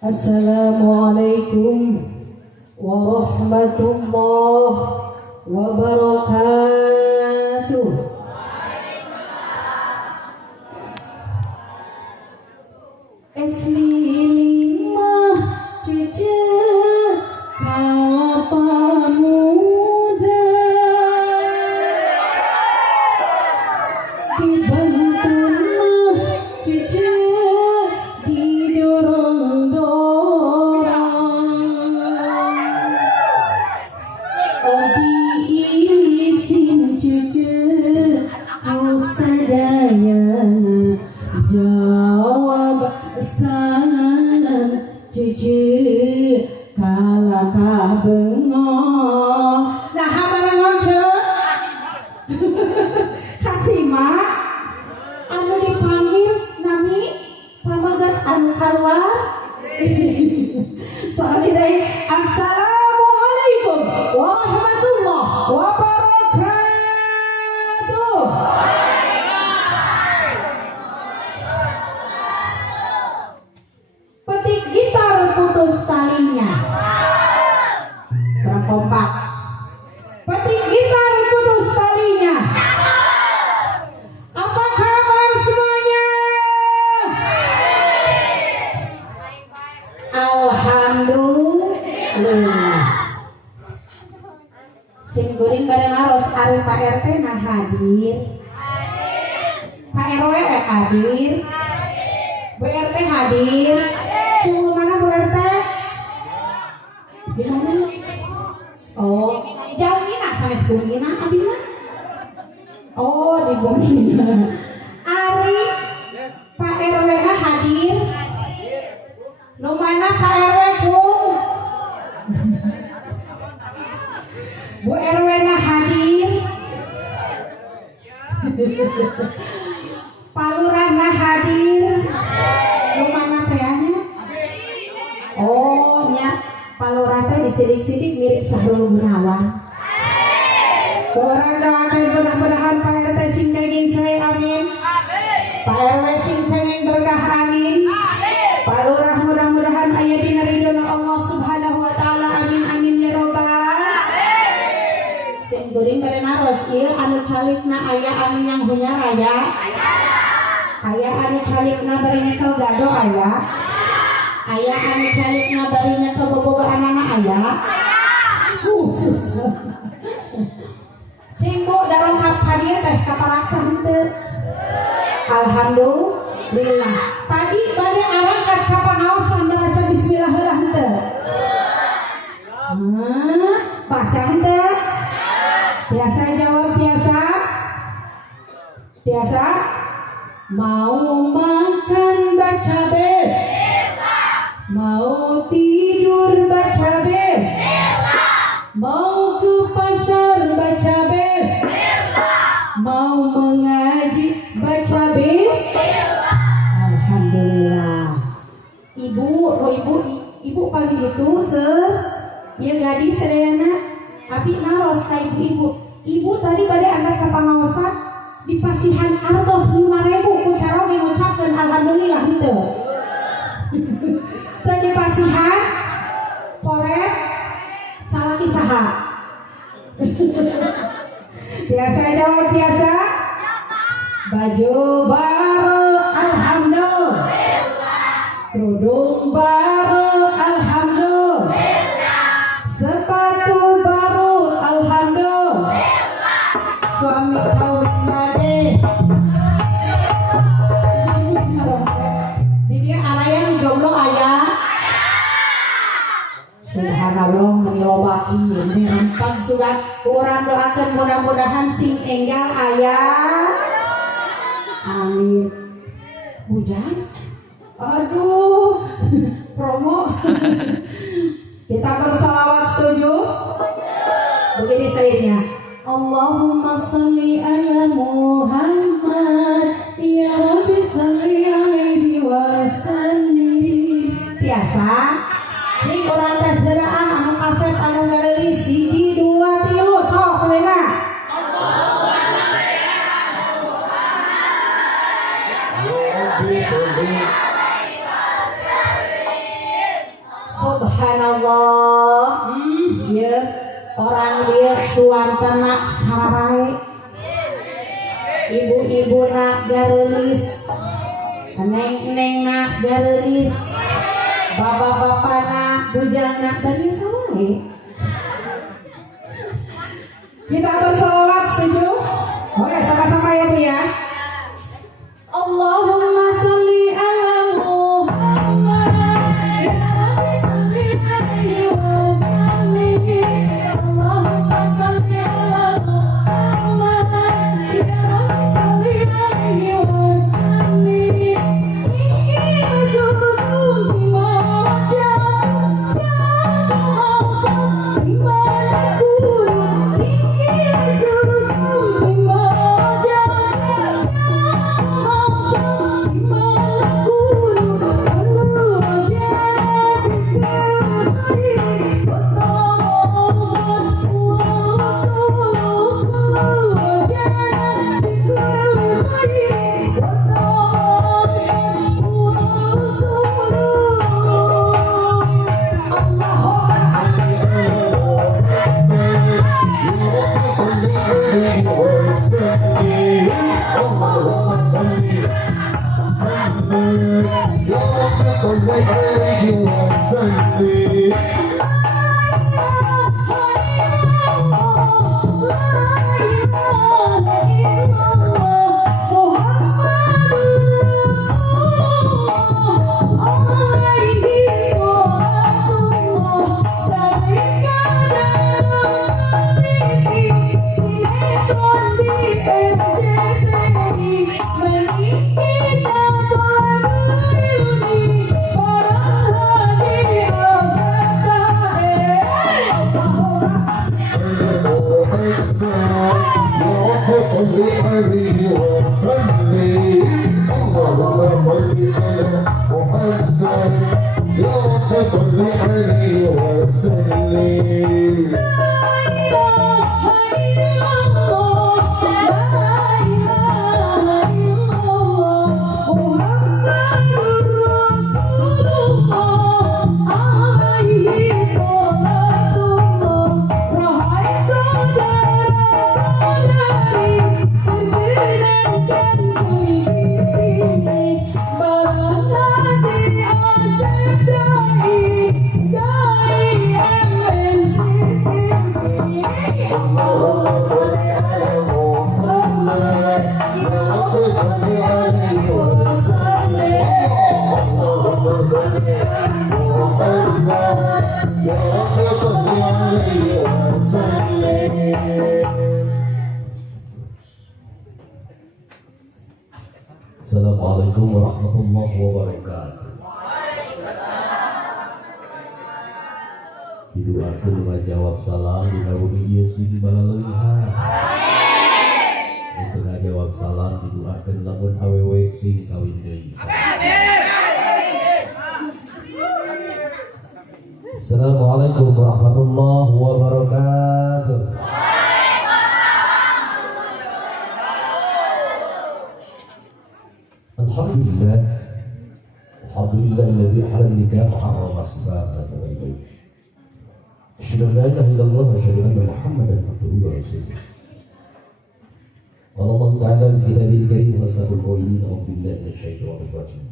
Assalamualaikum warahmatullahi wabarakatuh. Eslimah cucu apa muda dibantu cucu didorong-dorong diisin cucu kusadayana jawab salam cucu kalakah bengong. Nah habarangon cek kasih mak anu dipanggil nami pamagat anu kaluar soalnya dari assalamualaikum warahmatullahi wabarakatuh. Petik gitar putus talinya. Kurang kompak. Petik gitar putus talinya. Apa kabar semuanya? Alhamdulillah. Sing guring bareng aros ari Pak RT nah hadir. Pak RW hadir. Bu RT hadir. Cuma mana Bu RT? Di mana? Oh, jauh ini nak sanes bumi nak abi mah. Oh, di bumi. Ari Pak RW na hadir. Nu mana Pak RW cung? Bu RW na hadir. Pak Lurah na hadir. Nu mana teanya? Oh, nya Pak Lurah teh disidik-sidik mirip Sahrul Gunawan. Orang doakan mudah-mudahan Pak RT sing daging saya amin. Pak RW sing pengen berkah amin. Pak Lurah mudah-mudahan aya dina ridho Allah Subhanahu wa taala amin amin ya robbal. Sing guring bare naros ieu anu calikna aya anu nyanghunya raya. Aya anu calikna bare nyekel gado aya. Aya anu calikna bare nyekel bobogoanana aya. Susah. Cinggo darongkap hadiah teh kaparaksa henteu. Alhamdulillah. Tadi bade arangkat ka pangaosan baca bismillah heula henteu. Baca henteu. Biasa jawab biasa. Biasa. Mau makan baca bes. Mau tidur baca bes. Mau ke pasar baca bes. Mau mengaji baca bes. Alhamdulillah. Ibu paling itu dia gadis sedayana abi naros ka ibu. Ibu tadi bade angkat ka pangaosan di pasihan artos 5.000 ku caroge ngucapkeun alhamdulillah henteu. Tadi pasihan poret salaki saha. Biasa jawab biasa. Baju baru alhamdulillah. Kerudung baru alhamdulillah. Sepatu baru alhamdulillah. Suami kawin lade. Di dia araya nu jomblo aya. Subhanallah menilobaki ini rampang sugan urang doakeun mudah-mudahan sing enggal aya. Amin. Hujan? Aduh, promo. Kita bersalawat setuju? Begini sayyidnya. Allahumma sholli ala Muhammad ya Rabbi sholli alaihi wa sallim. Biasa. Jadi orang tes geraan anu kaset anu ngareuli 1 2 3 sok selena. Allahumma sholli ala Muhammad ya Rabbi sholli alaihi wa sallim. orang dia suantana sararae, ibu-ibu nak garelis, neng-neng nak garelis, bapak-bapak nak bujang nak dari sawae. Kita bersolawat, setuju? Oke, sama-sama ya Bu ya. Allahumma sholli ala Muhammad ya Rabbi sholli alaihi wasallim. Allahumma sholli ala Muhammad ya Rabbi sholli alaihi wasallim. Ingin berjuang di wajah yang mengangkat iman guru. Ingin berjuang di wajah Assalamualaikum warahmatullahi wabarakatuh. Didoakeun ngajawab salam dina bumi ieu sing balaleunghan. Untuk ngajawab salam didoakeun lamun awewe sing kawin deui. Assalamualaikum warahmatullahi wabarakatuh. Alhamdulillah, alhamdulillahilladzi halal nikah wa harrama sifatan wa ilayhi. Asyhadu an la ilaha illallah wa asyhadu anna Muhammadan abduhu wa rasuluh. Qala Allah ta'ala fi kitabil karim wa ashabul qailin a'udzu billahi minasyaitonir rajim.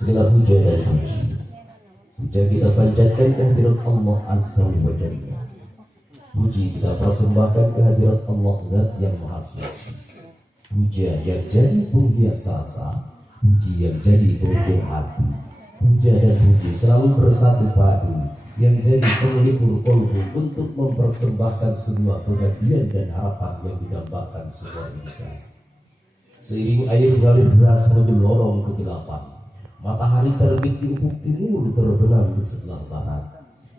Segala puja dan puji kita panjatkan kehadirat Allah Azza wa Jalla. Puji kita persembahkan kehadirat Allah Zat yang Maha Suci. Puja yang jadi penghias rasa, puji yang jadi pelupur hati. Puja dan puji selalu bersatu padu yang jadi penglipur kolbu untuk mempersembahkan semua kebahagiaan dan harapan yang didambakan semua insan. Seiring air mengalir deras menuju lorong kegelapan, matahari terbit di ufuk timur terbenam di sebelah barat.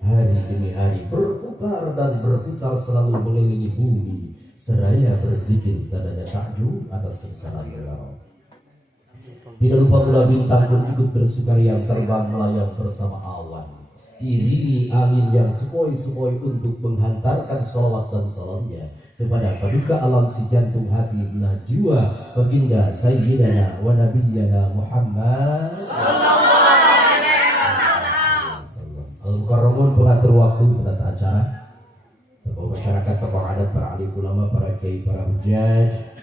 Hari demi hari berputar dan berputar selalu mengelilingi bumi, seraya berzikir dan ada takjub atas kebesaran Allah. Tidak lupa pula bintang pun ikut bersukaria terbang melayang bersama awan. Iringi angin yang sepoi-sepoi untuk menghantarkan salawat dan salamnya kepada paduka alam si jantung hati belah jiwa baginda Sayyidina wa Nabiyyana Muhammad Al-Mukarramun, pengatur waktu, penata acara, tokoh masyarakat, tokoh adat, para alim ulama, para kiai, para hujaj,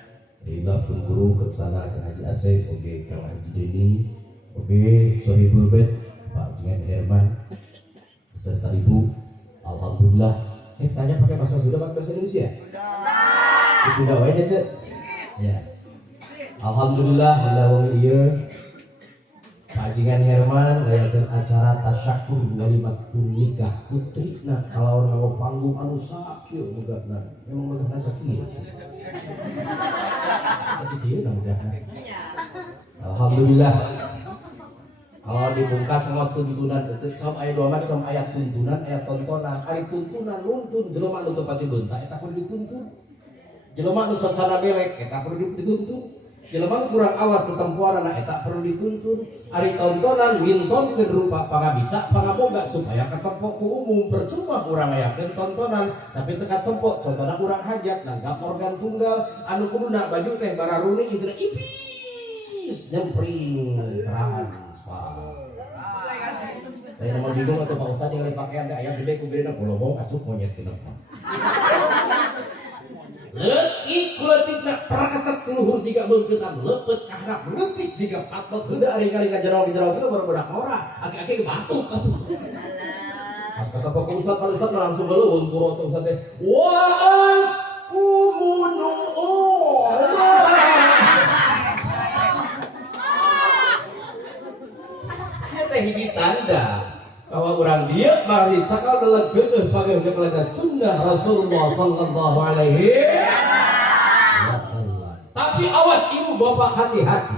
Ila Guru Kersana Kang Haji Asep, oke Kang Haji Deni, oke Sohibul Bet, Pak Jengan Herman, beserta Ibu. Alhamdulillah. Tanya pakai bahasa Sunda pakai bahasa Indonesia? Sudah wae Cek. Ya. Alhamdulillah bila wong ieu Pak Jengan Herman ngayakeun acara tasyakur walimatul nikah putrina kalawan ngawa panggung anu sakieu megahna. Memang megahna sakieu. Sakieu megahna. Alhamdulillah. Kalau dibungkas sama tuntunan, sama ayat doa, sama ayat tuntunan, ayat tontonan, ayat tuntunan nuntun, jelema nu tempat dibentak, eta perlu dituntun. Jelema nu sosana belek, eta perlu dituntun. Jelema nu kurang awas tetempuanan, eta perlu dituntun. Ari tontonan winton ke rupa pangabisa, pangaboga supaya ketempo ku umum. Percuma urang ayakeun tontonan, tapi teka tempo, contohna urang hajat, nanggap organ tunggal, anu kuduna baju teh bararuni isna ipis nyempring terangan. Saya nama bingung atau Pak Ustadz yang pakaian teh aya gede ku gedena golobong asup monyet ke depan. Leutik leutikna prakacak luhur jiga beungkeutan lepet kaharap leutik jiga patbot heuda ari kali ka jero itu baru budak ora ake-ake batuk atuh. Pas kata Pak Ustadz langsung leuweung ku roto Ustadz teh waas umunu teh hiji tanda bahwa orang dia mari cakal dalam geus pagaweuna kalana sunnah Rasulullah sallallahu alaihi wasallam. Tapi awas ibu bapak hati-hati.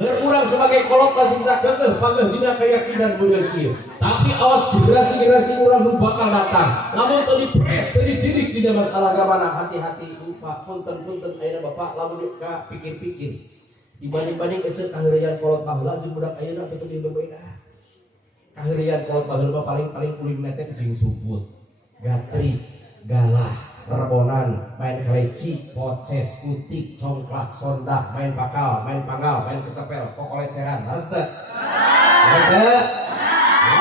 Urang sebagai kolot masih tak geus pagaweuna dina keyakinan beuneu kieu. Tapi awas generasi-generasi urang nu bakal datang. Lamun teu dipres teu dididik dina masalah agama, hati-hati lupa punten-punten ayeuna bapak lamun ka pikir-pikir. Dibanding-banding ecet kaheureyan kolot baheula jeung budak ayeuna teu dibeda. Kaheureyan kolot baheula paling kuling netek jeung suput, gatri, galah, rebonan, main keleci, poces, kutik, congklak, sondak, main pakal, main panggal, main ketepel, kokoleceran, harus teu? Harus teu?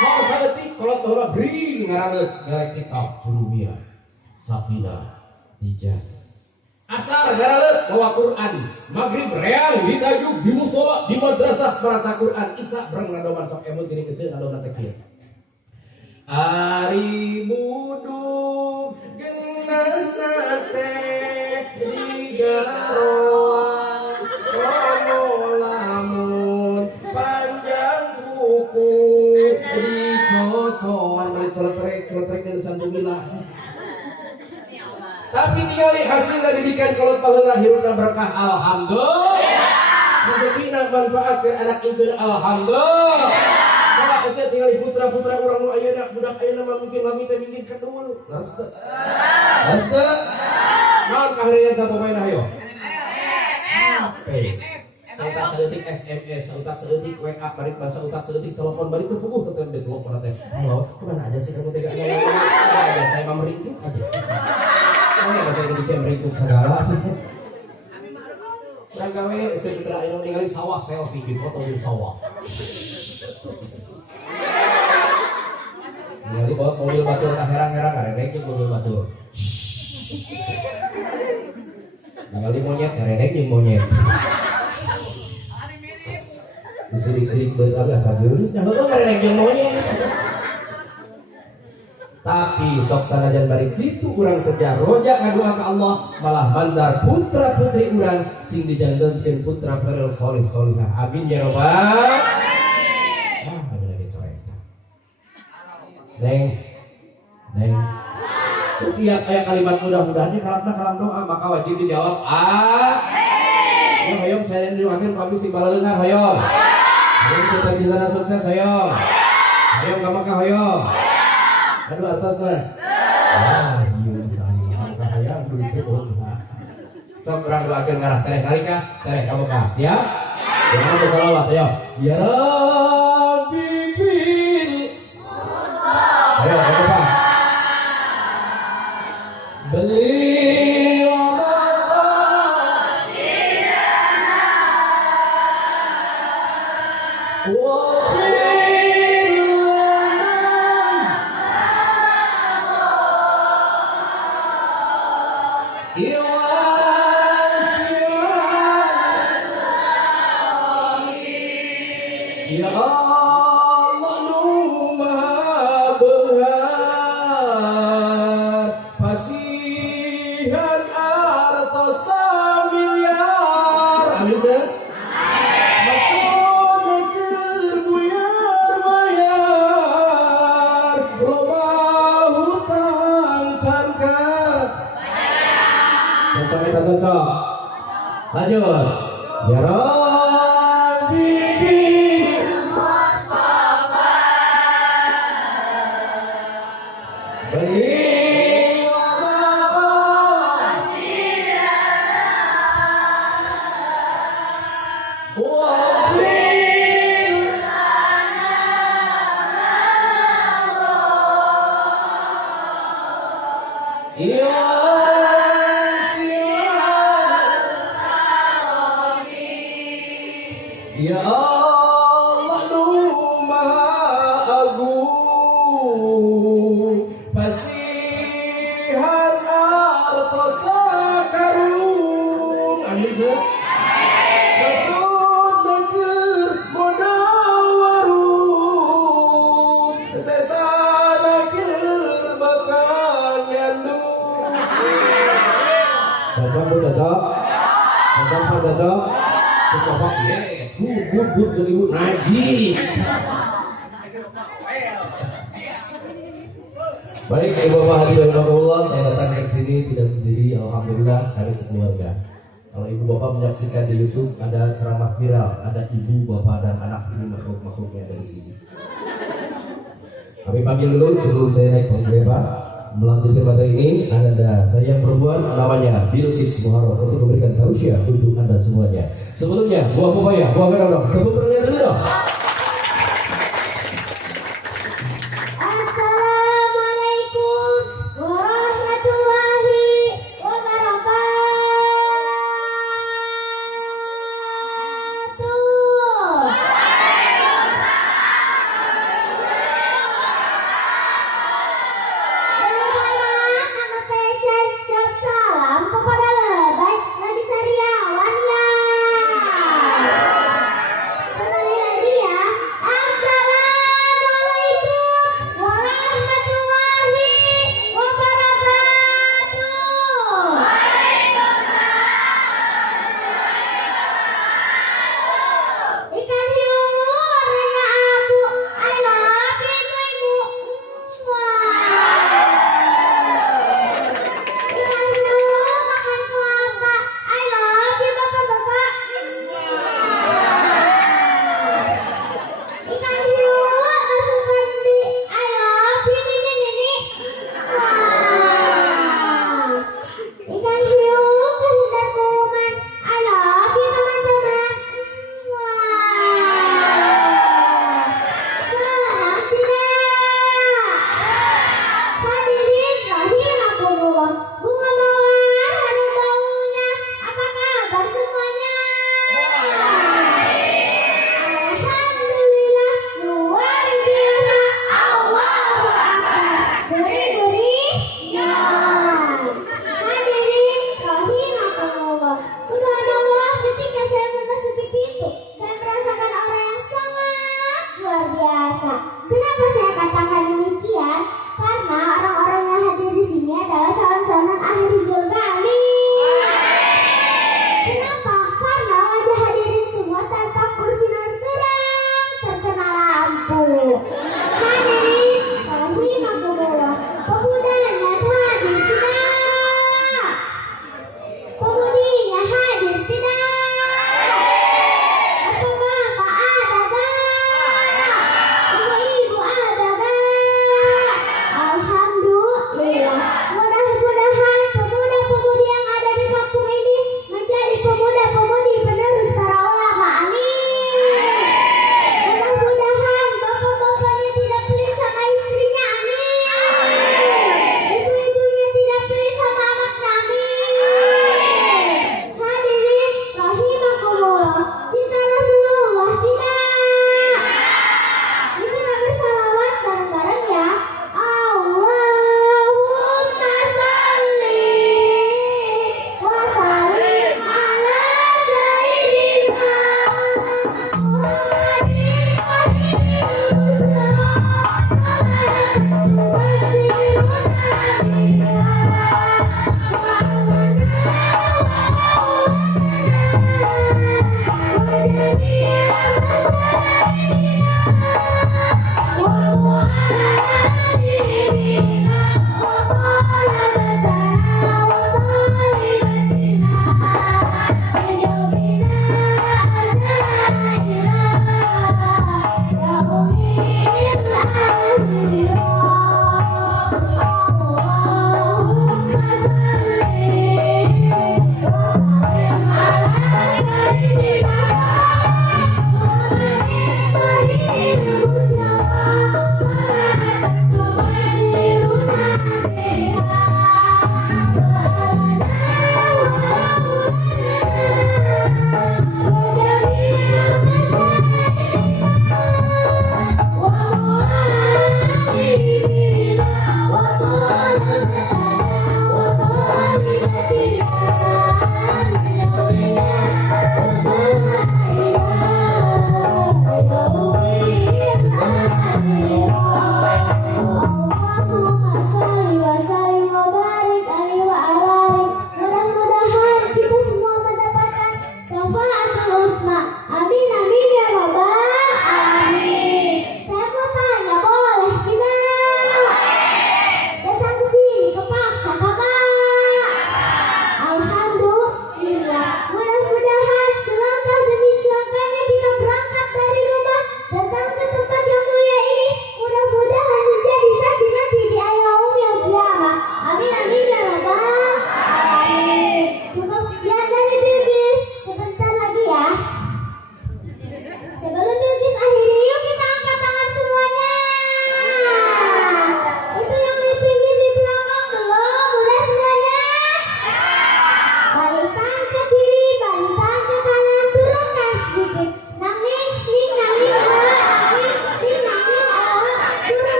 Mau saeutik kolot baheula bring ngarangeut ngarek kitab Jurumiyah, Safinah, Tijah. Asar garaleut bawa Quran, maghrib real ditajuk di musola di madrasah baca Quran, isya berang ngadoman sok emut gini kecil ngadoman teh kieu. Ari buduk geunahna teh digaroan komo lamun panjang kuku dicocoan bari celetrek dan sandumilah. Tapi tinggali hasil dari didikan kolot baheula hiruna berkah alhamdulillah. Rezekina manfaat ke anak incu alhamdulillah. Kalau ecet tinggali putra-putra urang nu ayeuna budak ayeuna mah mungkin lami teh mingkin kedul. Harus teu? Harus teu? Naon kaheureyan sapemain hayo? Sautak saeutik SMS, sautak saeutik WA, balik bahasa utak saeutik telepon balik teu puguh teh teh telepon teh. Halo, kemana aja sih kamu teh? Ada saya mah meringkuk aja. Bahasa Indonesia meringkuk segala. Dan kami cerita yang tinggal di sawah selfie di foto di sawah. Tinggal di bawah mobil batur tak herang-herang redek jeung mobil batur. Tinggal di monyet redek jeung monyet. Disirik-sirik beut abi asa geus nya heueuh redek jeung monyet. Tapi sok sanajan bari kitu urang sejar rojak ngadua ka Allah malah mandar putra putri urang sing dijantenkeun putra perel soleh solihah. Amin ya rabbal alamin. Amin lagi corek. Neng. Setiap kayak kalimat mudah-mudahan kalam doa maka wajib dijawab Hoyong saya di akhir kami si balalengan hoyong. Hoyong cita-cita sukses hoyong. Hoyong kamu kah hoyong. Aduh atas lah. Iya misalnya kamu kah hoyong begitu. Sok orang doakeun ngarah tereh kali kah? Tereh kamu kah? Siap? Jangan bersalawat ayo. Ya Rabbi bil Ayo kamu kah? Beli Ya Allah nu maha benar pasihan artos miliar amin sir maksudnya kerbuyar bayar loba hutang cangkat cocok kita cocok lanjut ya Rabbi Ya Allah nu maha agung pasihan artos sakarung amin sir maksudna keur modal warung sesana keur makan nyandung cocok bu cocok pak cocok Bapak yes, bubur jadi bu najis. Baik ibu bapak hadirin Allah, saya datang ke sini tidak sendiri, alhamdulillah dari sekeluarga. Kalau ibu bapak menyaksikan di YouTube ada ceramah viral, ada ibu bapak dan anak ini makhluk-makhluknya dari sini. Kami panggil dulu sebelum saya naik panggung melanjutkan materi ini. Ada saya perempuan namanya Bilqis Muharram untuk memberikan tausiah untuk anda semuanya. Sebelumnya buah pepaya, buah merah, tepuk tangan dulu dong. Assalamualaikum warahmatullahi wabarakatuh. Salam kepada lebay lagi sariawan ya. Sekali lagi ya.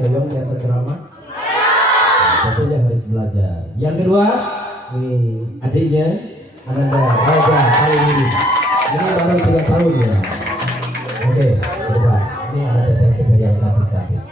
Hoyong biasa ceramah? Tentunya harus belajar. Yang kedua, ini adiknya Ananda Raja kali ini. Ini baru 3 tahun ya. Oke, coba. Ini ada teteh yang cantik-cantik.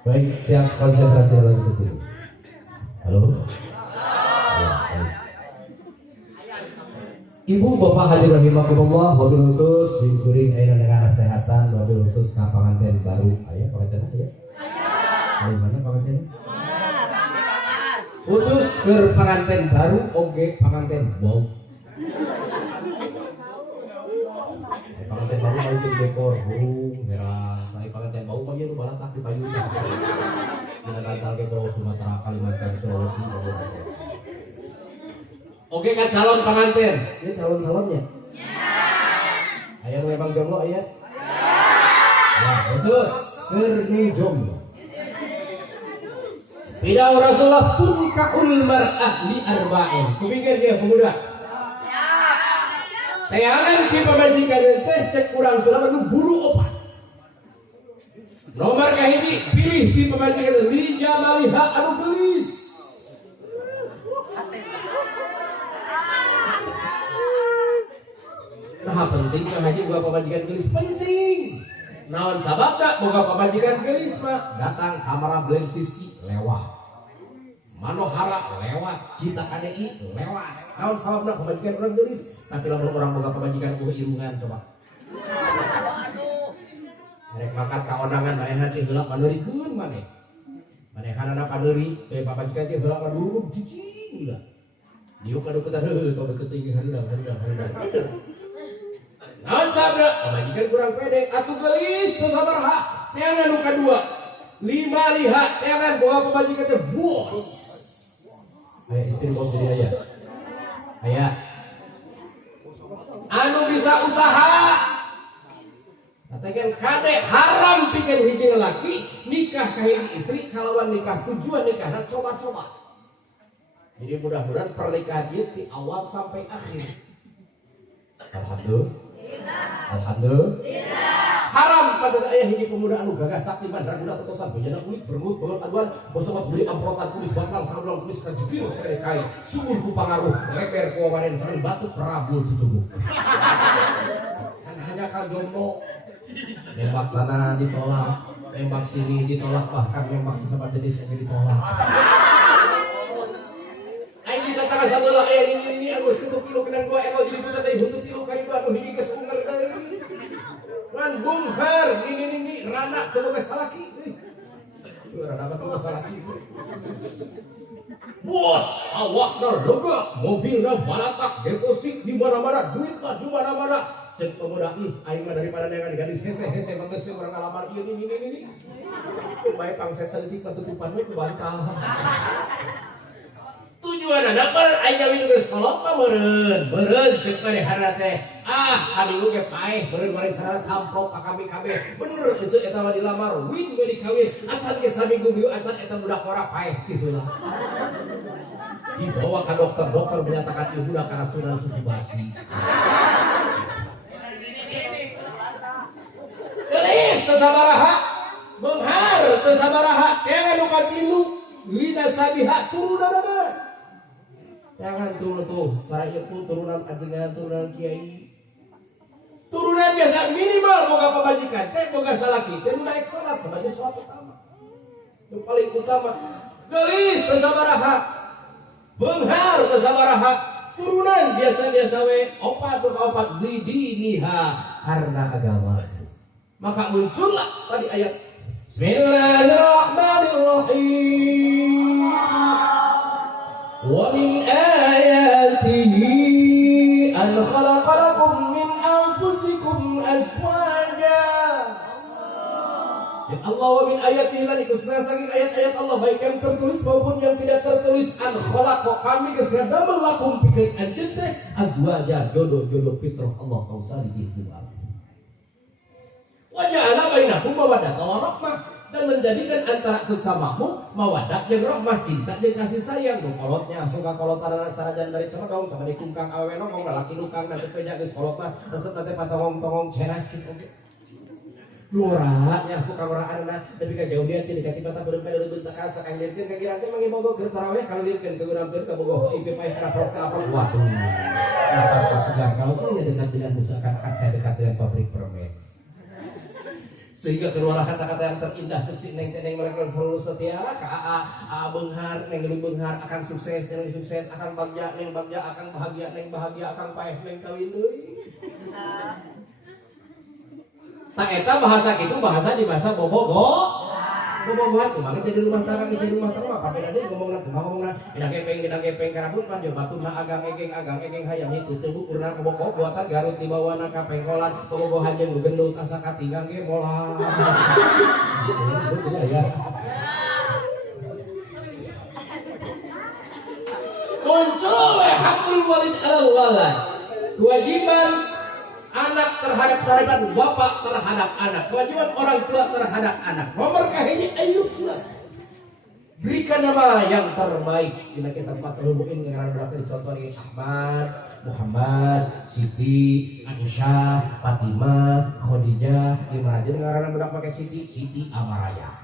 Baik, siap konsentrasi lagi ke sini. Halo? Ya, baik. Ibu Bapak hadir rahimakumullah, wabil khusus dikuring ayeuna negara kesehatan, wabil khusus ka panganten baru. Aya panganten aya? Aya mana panganten? Khusus ke panganten baru oge panganten bau. Panganten baru bikin dekor merah. Panganten bau mah ieu balatak di payuna. Dina kantal ke Pulau Sumatera, Kalimantan, Sulawesi, Oke kan calon pengantin. Ini calon-calonnya? Ya. Ayah memang jomblo ayah? Ya. Ya, khusus keur jomblo. Bidau Rasulullah tunkaul mar'ah li arba'in. Kupikir dia pemuda. Teangan ki pamajikan teh cek urang sudah anu buru opat. Nomor kahiji pilih ki pamajikan li jamaliha anu geulis. Nah penting mah haji boga pamajikan geulis penting. Naon sababna boga pamajikan geulis mah datang kamera Blensiski lewat. Manohara lewat, kita KDI lewat. Naon sababna pamajikan urang geulis, tapi lamun orang boga pamajikan ku irungan coba. Rek makat kaonangan bae teh heula paneurikeun maneh. Manehanana paneuri, bae pamajikan teh heula madurug cicing heula. Dieu kadeuketan heuh tong deukeut teh hareulang. Naon sabda pamajikan kurang pede atuh geulis teu sabaraha. Teangan nu kadua. 5 lihat teangan boga pamajikan teh bos. Aya istri bos jadi aya. Aya. Anu bisa usaha. Katakan kade haram pikeun hiji lelaki nikah ka hiji istri kalawan nikah tujuan nikahna coba-coba. Jadi mudah-mudahan pernikahan ieu di awal sampai akhir. Alhamdulillah. Haram pada ayah hiji pemuda anu gagah sakti mandraguna totosan bejana kulit bermut bangun aduan bosot beli amprotan kulis bakal sareng kulis kajukir sekali kai sumur ku pangaruh leper ku wawanen sareng batu perabul cucugu. Kan hanya ka jomblo nembak sana ditolak, nembak sini ditolak, bahkan nembak sesama jenis yang ditolak. Aing ditatangga sabeula aya ini agus 1 kilo kenang 2 elo jadi putar teh 1 kilo kali 2 anu hiji geus unger ngan bunghar ini rana teu boga salaki. Rana teu boga salaki. Bos, awakna lega, mobilna balatak, deposit di mana-mana, duit mah di mana-mana. Cek pemuda, aing mah daripada neangan gadis hese mah geus urang ngalamar ieu ini. Bae pangset saeutik patutupan we kubantah. Tujuan dapat aing kawin geus kolot mah meureun cek manehana teh. Sabilu ge paeh meureun mari sarana tamprok ka kami kabeh. Bener ece eta mah dilamar, win we dikawin. Acan ge saminggu bieu acan eta budak ora paeh kitu lah. Dibawa ka dokter menyatakan ieu budak karacunan susu basi. Gelis teu sabaraha, beunghar teu sabaraha, kenga nu katilu lina sabiha turunanana. Jangan turun tuh, cara itu turunan ajengan, turunan kiai. Turunan biasa minimal boga pamajikan, teh boga salaki, teh naik salat sebagai salat utama. Yang paling utama, gelis teu sabaraha, beunghar teu sabaraha, turunan biasa-biasa we, opat didiniha karena agama. Maka muncullah tadi ayat Bismillahirrahmanirrahim. Wa min ayatihi an khalaqalakum min anfusikum azwaja. Ya Allah, wa min ayatihi lan iku saking ayat-ayat Allah baik yang tertulis maupun yang tidak tertulis an khalaqa kami geus ngadamel lakum pikeun anjeun teh azwaja jodoh-jodoh fitrah Allah kausa di situ. Wa ja'ala bainakum mawaddatan wa rahmah dan menjadikan antara sesamamu mawaddah jeung rahmah, cinta jeung kasih sayang. Nu kolotnya boga kolotan sarajan dari cemedong sama di kungkang awewe nongong lalaki nukang dan tepeja geus kolot mah resep teh patongong-tongong cenah kitu ge. Lurahnya kukang oraanna tapi ka jauh dia tidak tiba tak beun kada bentak sakan lirkeun ka girang teh mangge bogo keur tarawih kalau lirkeun ke urangkeun ka bogo IP paeh kana prok ka apa waduh. Napas segar kalau saya dekat dengan musuh akan saya dekat dengan pabrik permen. Sehingga keluarlah kata-kata yang terindah cek si neng mereka selalu setia ka aa beunghar neng geuning beunghar akan sukses neng sukses akan bagja neng bagja akan bahagia neng bahagia akan paeh neng kawin deui. Tak eta bahasa kitu bahasa di masa bobogohan kumaha teh di rumah tangga apa beda deui ngomongna enak gepeng karabut mah jeung baturna agang egeng hayam itu teu bukurna kobok buatan Garut dibawana ka pengkolan bobogohan jeung gendut asa katinggang ge mola. Muncul hakul walid alal walad. Kewajiban anak terhadap kewajiban bapak terhadap anak, kewajiban orang tua terhadap anak. Nomor kahiji ayo jelas. Berikan nama yang terbaik. Kita tempat terhubungin dengan berarti contoh ini Ahmad, Muhammad, Siti, Aisyah, Fatimah, Khadijah, Imaraja dengan berapa pakai Siti Amaraya.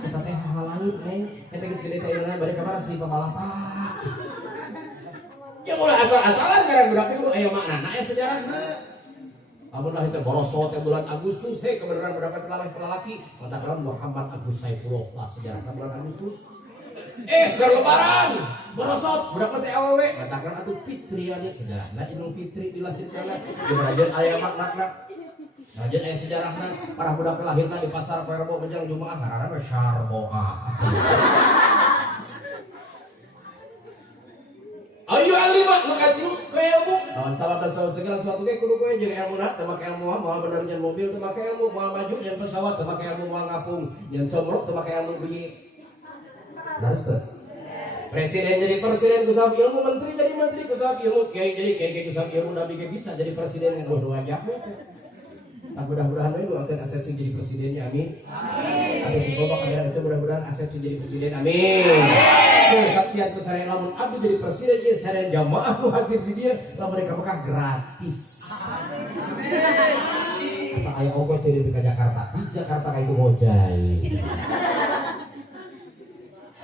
Kita teh hal lain, neng. Kita geus gede teh ilana bari ka mana Siti Pamalapa. Ya mulai asal-asalan gara berarti kudu aya maknana aya sejarahna. Amun lah itu borosot bulan Agustus, hei kebenaran berdapat lelaki, katakan Muhammad Agus Saifullah lah sejarah bulan Agustus. Lebaran, borosot berdapat TAW, katakan atuh Fitri aja sejarah. Nah Idul Fitri dilahirkan, kemudian ayah makna, kemudian ayah sejarahna para budak lahirna di pasar Perbo menjelang Jumat, karena Syarboa. Ayo alima mengkajiu ke ilmu. Lawan salah dan salah segala sesuatu ke kudu kowe jeung ilmu na teu make ilmu moal bener nyen mobil teu make ilmu moal maju nyen pesawat teu make ilmu moal ngapung nyen comrok teu make ilmu bunyi. Beres teu? Presiden jadi presiden ku sabab ilmu, menteri jadi menteri ku sabab ilmu, kiai jadi kiai ku sabab ilmu, nabi ge bisa jadi presiden dengan dua wajahmu. Nah, mudah-mudahan we doakeun Asep sing jadi presidennya, amin. Amin. Atuh si Boba kamera aja mudah-mudahan Asep sing jadi presiden, amin. Saksian ku sareng lamun abdi jadi presiden ieu sareng jamaah nu hadir di dieu lamun mereka mah gratis. Amin. Asa aya ongkos dari ke Jakarta. Di Jakarta ka itu hojai.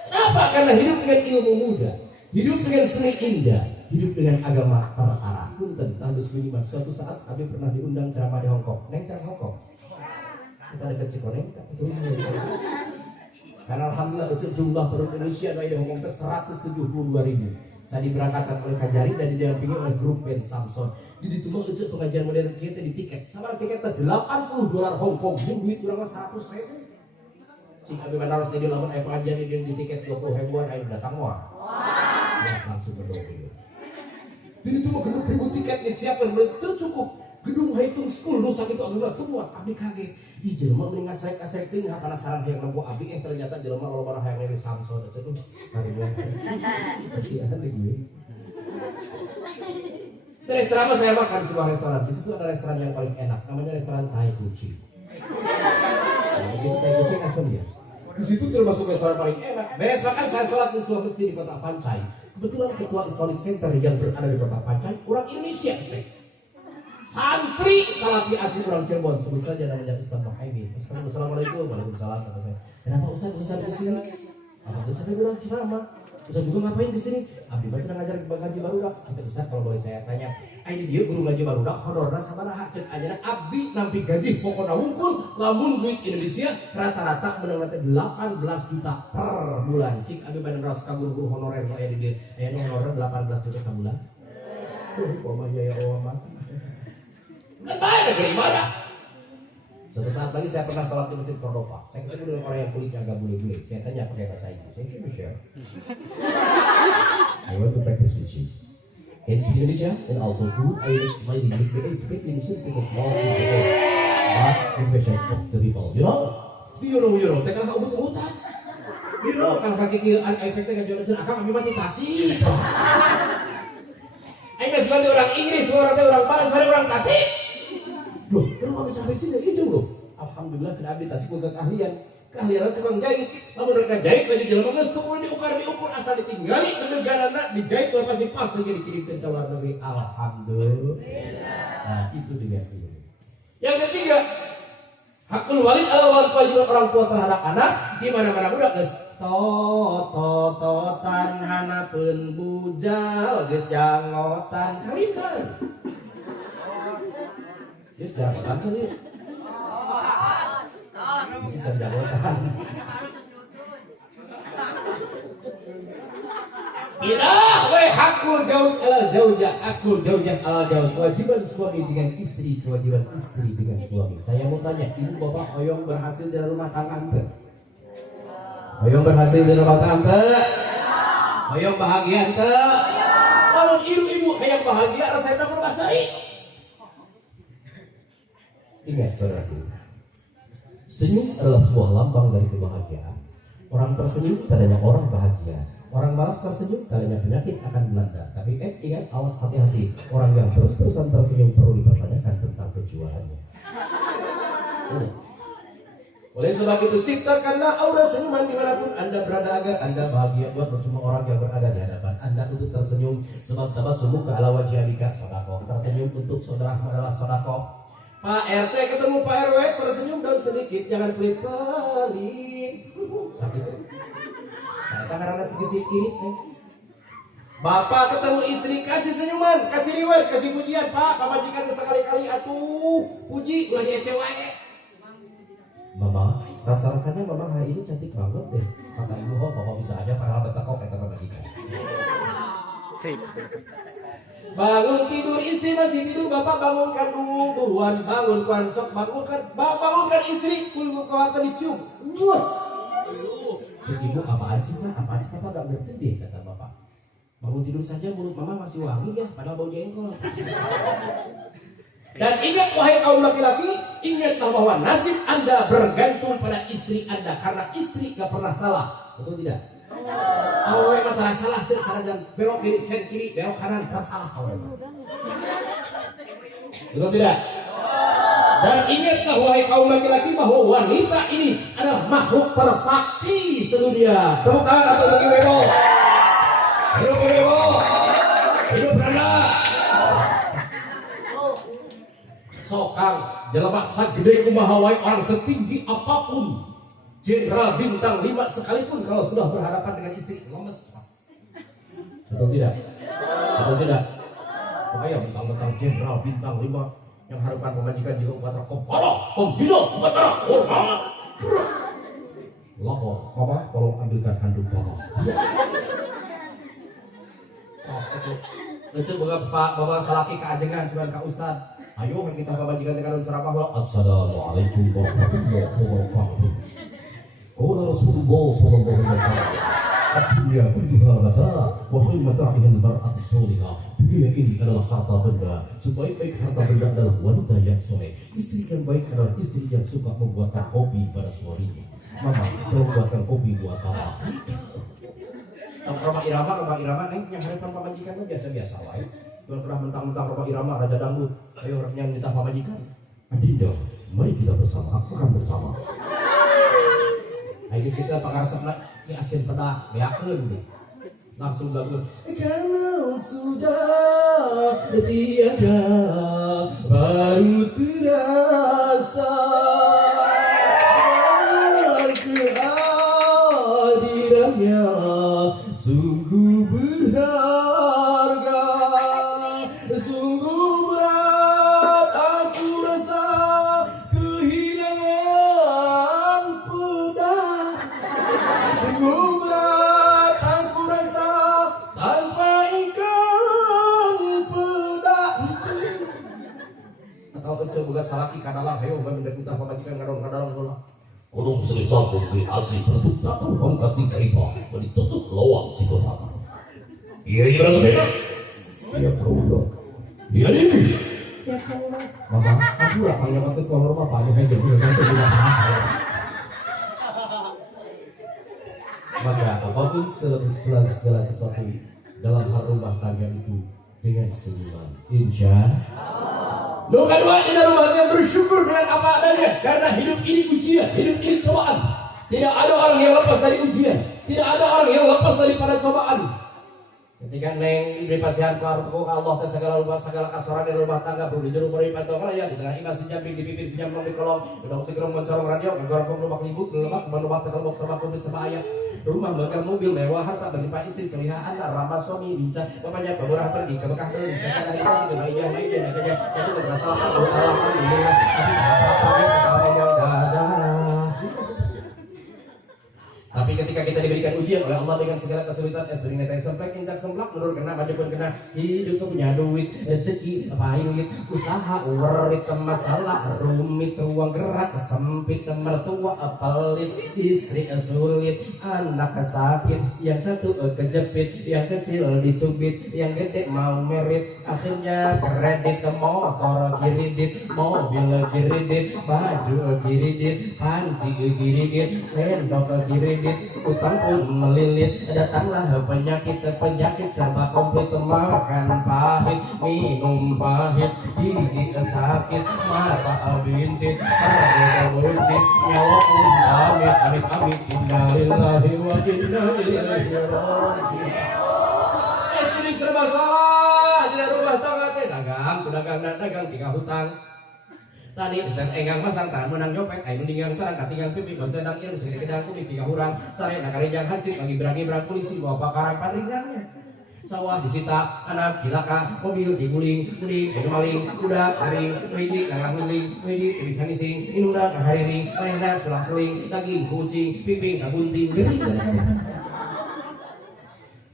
Kenapa? Karena hidup dengan ilmu muda, hidup dengan seni indah, hidup dengan agama terarah. Punten harus minimal suatu saat kami pernah diundang ceramah di Hongkong. Neng teh Hongkong. Kita dekat Cikoneng. Karena alhamdulillah jumlah penduduk Indonesia di Hongkong ke 172.000. Saya diberangkatkan oleh Kajari dan didampingi oleh grup band Samson. Di ditumang ujung pengajian modern kita di tiket. Sama tiketnya $80 Hongkong. Duit kurang 100.000. Cik abi mana harus jadi lamun pengajian di tiket 20.000-an ayo datang wah. Ya langsung berdoa. Jadi itu mah gedung 1.000 tiket yang siapkan betul cukup. Gedung hitung school dosa itu agak tua. Abdi kaget. Ih jelema mending ngasrek ting penasaran hayang nempo abdi ternyata jelema loba hayang nilai Samson itu. Hari ini. Kasihan deh gue. Di restoran saya makan di sebuah restoran. Di situ ada restoran yang paling enak. Namanya restoran Thai Kucing. Nah, begitu Thai Kucing asem ya. Di situ termasuk restoran paling enak. Beres makan saya sholat di sebuah masjid di kota Pancai. Kebetulan ketua Islamic Center yang berada di kota Pancai orang Indonesia. Santri salafi asli orang Cirebon, sebut saja namanya Ustaz Muhaimin. Assalamualaikum, waalaikumsalam. Kata saya, kenapa Ustaz bisa sampai sini? Alhamdulillah sampai bilang ceramah. Ustaz juga ngapain ke sini? Abdi mah cenah ngajar ngaji barudak. Kata Ustaz kalau boleh saya tanya, ini dia guru ngaji barudak honorna sabaraha ceuk ayeuna abdi nampi gaji pokona wungkul lamun duit Indonesia rata-rata menang teh 18 juta per bulan. Cik abdi badan raos ka guru honorer nu aya di dieu. Aya nu honorer 18 juta sabulan. Pokoknya ya Allah. Kan baik negeri ibadah. Suatu saat lagi saya pernah sholat di Masjid Cordova. Saya ketemu dengan orang yang kulitnya agak bule-bule. Saya tanya pakai bahasa Inggris. Saya can you share? I want to practice with you. Can you speak Indonesia? And also too, I explain English. I speak English because more people but impression of the people. You know? You know. Teka lah ubut-ubutan. You know, kalau kaki kieuan efeknya ngajuan akang kami mati tasik. Ayo sebagai orang Inggris, orang Balas, orang Tasik. Loh, kenapa bisa sampai sini itu loh? Alhamdulillah tidak ada Tasik bukan keahlian tukang jahit. Lalu mereka jahit lagi jalan geus tuh diukur asal ditinggali ke negarana dijahit kalau pasti pas lagi dikirimkan ke luar negeri. Alhamdulillah. Nah, itu dia. Yang ketiga, hakul walid ala kewajiban orang tua terhadap anak di mana-mana budak geus totan hanapeun bujal geus jangotan kawinkeun. Geus jangotan teh. Mesti jangotan. Ilah we hakul jaujah kewajiban suami dengan istri, kewajiban istri dengan suami. Saya mau tanya, ibu bapak oyong berhasil dalam rumah tangga teu? Oyong berhasil di rumah tangga? Oyong bahagia teu? Kalau ibu-ibu yang bahagia rasanya berbasari. Ingat saudaraku, senyum adalah sebuah lambang dari kebahagiaan. Orang tersenyum tandanya orang bahagia. Orang malas tersenyum tandanya penyakit akan melanda. Tapi ingat, awas hati-hati. Orang yang terus-terusan tersenyum perlu dipertanyakan tentang kejiwaannya. Oleh sebab itu ciptakanlah aura senyuman dimanapun Anda berada agar Anda bahagia. Buat semua orang yang berada di hadapan Anda untuk tersenyum. Sebab tabassum ala wajhi abika sedekah. Tersenyum untuk saudara adalah sedekah. Pak RT ketemu Pak RW tersenyum daun sedikit, jangan pelit-pelit. Sakit. Nah, kita karena sedikit irit nih. Bapak ketemu istri kasih senyuman, kasih riwayat, kasih pujian. Pak, pamajikan sekali-kali atuh puji ulah dia cewek. Mama, rasa-rasanya mama hari ini cantik banget deh. Kata ibu, oh bapak bisa aja padahal betakok kata pamajikan. Bangun tidur istri masih tidur, bapak bangunkan duluan, bangunkan sok bangunkan istri, kulimukan dicium. Ibu apaan sih pak? Apaan sih papa gak ngerti deh kata bapak. Bangun tidur saja mulut mama masih wangi ya, padahal bau jengkol. Dan ingat wahai kaum laki-laki, ingatlah bahwa nasib Anda bergantung pada istri Anda karena istri gak pernah salah, betul tidak? Awe mah salah, jangan belok kiri, sen kiri, belok kanan, salah awe. Betul tidak? Dan ingatlah wahai kaum laki-laki bahwa wanita ini adalah makhluk tersakti sedunia. Tepuk tangan atau bagi Webo. Hidup Webo. Hidup Rana. Sokang jelema sagede kumaha wae orang setinggi apapun jenderal bintang 5 sekalipun kalau sudah berhadapan dengan istri lemes. Betul tidak? Betul tidak? Makanya mentang-mentang jenderal bintang 5 yang harapan pemajikan juga upacara kepala pembina upacara hormat. Lapor, Papa tolong ambilkan handuk Papa. Kecil boga Pak Bapak salaki keajengan sebagai Kak Ustad. Ayo kita pemajikan dengan ceramah wa assalamualaikum warahmatullahi wabarakatuh. Qala Rasulullah sallallahu alaihi wasallam. Dunia kulluha mata wa khairu mata'ihal mar'atu salihah. Dunia ini adalah harta benda. Sebaik-baik harta benda adalah wanita yang soleh. Istri yang baik adalah istri yang suka membuatkan kopi pada suaminya. Mama, tolong buatkan kopi buat Papa. Roma Irama neng yang harapan pamajikan biasa-biasa wae. Jangan pernah mentang-mentang Roma Irama raja dangdut. Ayo orang yang minta pamajikan. Adinda, mari kita bersama, makan bersama. Ayo kita pangarsepna ini asin pedak, beakeun nih. Langsung lagu. Kalau sudah tiada baru terasa kehadirannya sungguh berharga, sungguh berat aku rasa kehilangan pedak, sungguh berat aku rasa tanpa ikan pedak. Atau kecil bukan salaki kadalang, ayo mendengar utah pemajikan kadang-kadang bola. Gunung selisah bukti asli bentuk tatung hongkas di kaipa ditutup lawang si kota. Iya bilang saya. Iya kau iya ini. Ya kau. Mama, aku lah kalau waktu tuang rumah banyak yang jadi ganti rumah. Maka apapun segala sesuatu dalam hal rumah tangga itu dengan senyuman. Insya. Lo kedua tidak rumahnya bersyukur dengan apa adanya karena hidup ini ujian, hidup ini cobaan. Tidak ada orang yang lepas dari ujian, tidak ada orang yang lepas daripada cobaan. Ketika neng diberi pasihan keluarga Allah dan segala rumah segala kasaran di rumah tangga perlu dijuru beri pantau ya di tengah imas sejamping di bibir sejamping di kolong udah segera mencorong radio ngagor lubak libut lemak lubak terlebok sama kumpul sama ayah rumah megah mobil mewah harta berlimpah istri seliha anak ramah suami lincah bapaknya pemurah pergi ke Mekah beli sekarang hari kasih ke maijah makanya itu berdasarkan alhamdulillah tapi apa yang dadah. Tapi ketika kita diberikan ujian ujian oleh Allah dengan segala kesulitan es dari netai semplek injak semplak mundur kena maju pun kena hidup tuh punya duit rezeki pahit usaha werit masalah rumit ruang gerak sempit mertua pelit istri sulit anak sakit yang satu kejepit yang kecil dicubit yang gede mau merit akhirnya kredit motor kiridit mobil kiridit baju kiridit panci kiridit sendok kiridit utang pun melilit datanglah penyakit serba komplit makan pahit minum pahit gigi sakit mata bintit harga buncit nyawa pun amit amit amit innalillahi wa inna ilaihi raji'un. Ini serba salah di rumah tangga teh dagang tiga hutang. Tadi sedang engang masang tahan menang nyopet, ayo mendingan terang katingan pipi bencadang ieu segede gedang kulit tiga urang sare nakarijang hansip lagi berang polisi bawa bakaran paringannya. Sawah disita, anak cilaka, mobil diguling, anu maling, budak haring, hiji langlang miling, hiji bisa ngising, inuna kahariring, mainna selang-seling, daging kucing, piping kabunting, geuring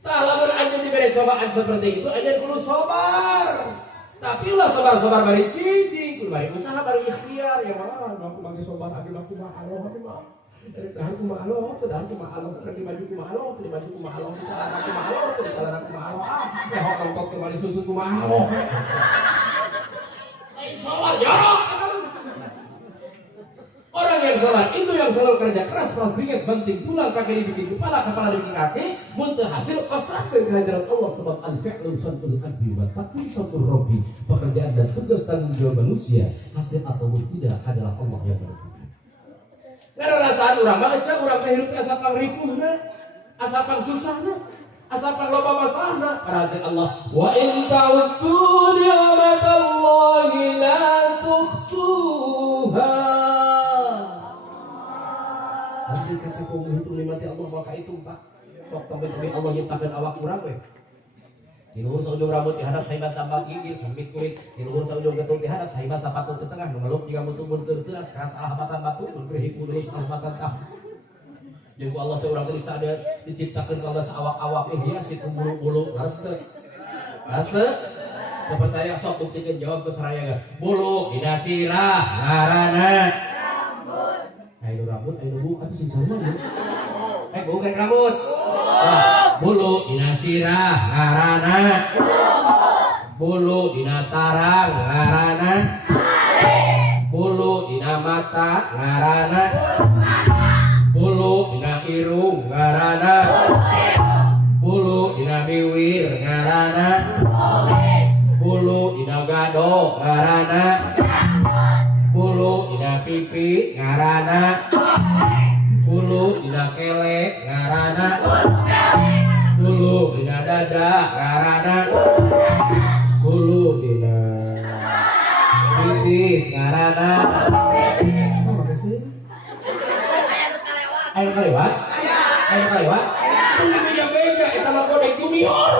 tah lamun anjeun diberi cobaan seperti itu anjeun kudu sabar. Tapi ulah sabar-sabar bari cicing, kudu bari usaha bari ikhtiar ya mah aku mangge sabar abi mah kumaha Allah abi mah. Dahan kumaha Allah, dahan kumaha Allah, di baju kumaha Allah, di baju kumaha Allah, di celana kumaha Allah, di celana kumaha Allah. Ya hok tok kembali susu kumaha Allah. Lain sabar jorok. Orang yang sabar itu yang selalu kerja keras ingat banting tulang kaki dibikin kepala dibikin kaki muntah hasil pasrahkan kehadiran Allah sebab al-fi'lu santul abdi wa taqdisatul rabbi pekerjaan dan tugas tanggung jawab manusia hasil atau tidak adalah Allah yang menentukan. Nggak ada rasaan orang baca orang teh hidupnya asapang ripuhna asapang susahna asapang loba masalahna karena Allah wa in ta'uddu ni'matallahi la tuhsuha. Nanti kata kau menghitung nikmati Allah maka itu Pak sok temen-temen Allah nyiptakan awak kurang weh di luhur saujung rambut dihadap saya basah gigi sesmit kulit di luhur saujung getung dihadap saya basah patut ke tengah mengeluk jika betul tertelas keras alhamatan batu berhiku terus alhamatan tah jadi Allah teh urang teh ada diciptakan kalau seawak-awak ini si bulu-bulu harus teh percaya sok buktikan jawab ke seraya bulu dina sirah ngaranna ayo rambut, ayo bulu, atau sing sama ya? Bukan rambut. Bulu dina sirah ngaranna. Bulu dina tarang ngaranna. Bulu dina mata ngaranna. Bulu dina irung ngaranna. Bulu dina bibir ngaranna. Bulu dina gado ngaranna. Bulu dina pipi ngaranna. Bulu dina kele ngaranna. Bulu dina dada ngaranna. Bulu dina titis ngaranna. Oh, makasih. Ayo kalewat. Ini meja beda eta mah kode junior.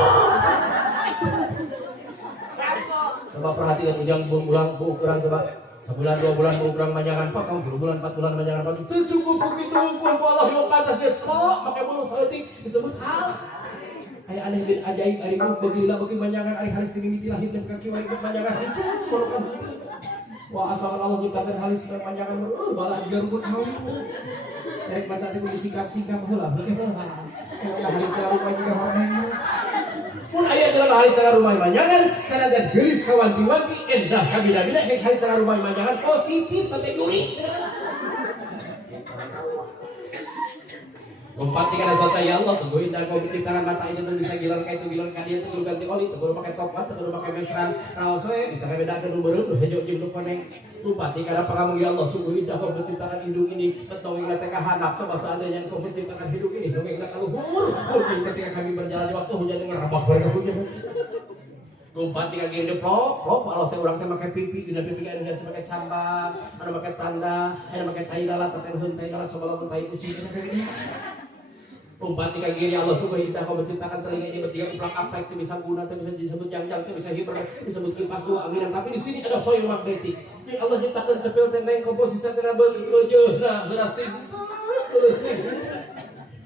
Coba perhatikan ujang bulan ukuran coba. Sebulan 2 bulan kurang manjangan pak, kamu 3 bulan 4 bulan manjangan pak. Itu cukup begitu ukur Allah yang pantas dia sok, pakai bulu seutik disebut hal. Kayak aneh bin ajaib ari mah begilah bagi manjangan ari halis dimimiti lahir dan kaki wae manjangan itu barukan. Wah asal Allah ciptakan halis dan manjangan balah garubut haus. Erek baca teh kudu sikap-sikap heula. Kalau halis dalam rumah juga horeng. Mun aya dalam halis dalam rumah manjangan sanajan geulis kawanti-wanti endah kabida-bida halis dalam rumah manjangan positif kategori. Lompati kana sota ya Allah sungguh indah kau menciptakan mata ini dan bisa gilan ka itu gilan ka dieu teu ganti oli teu pakai topat teu pakai mesran raos we bisa kabedakeun nu beureum nu hejo jeung nu koneng. Lompati kana pangamung ya Allah sungguh indah kau menciptakan hidung ini betawingna teh kahanap coba seandainya kau menciptakan hidung ini dongengna ka luhur mungkin ketika kami berjalan di waktu hujan dengan rabak bareng hujan. Lompati ka gini deplok Allah teh urang teh make pipi dina pipi anu geus make cambang anu make tanda anu make tai lalat teh hun tai lalat coba lamun tai kucing teh gini. Lompati ka gini Allah sungguh indah kau menciptakan telinga ini bertiga uplak apek itu bisa guna itu bisa disebut jam-jam itu bisa hiper disebut kipas dua anginan tapi di sini ada foil magnetik. Jadi Allah ciptakan cepil teh komposisi teh beuleuh nah beras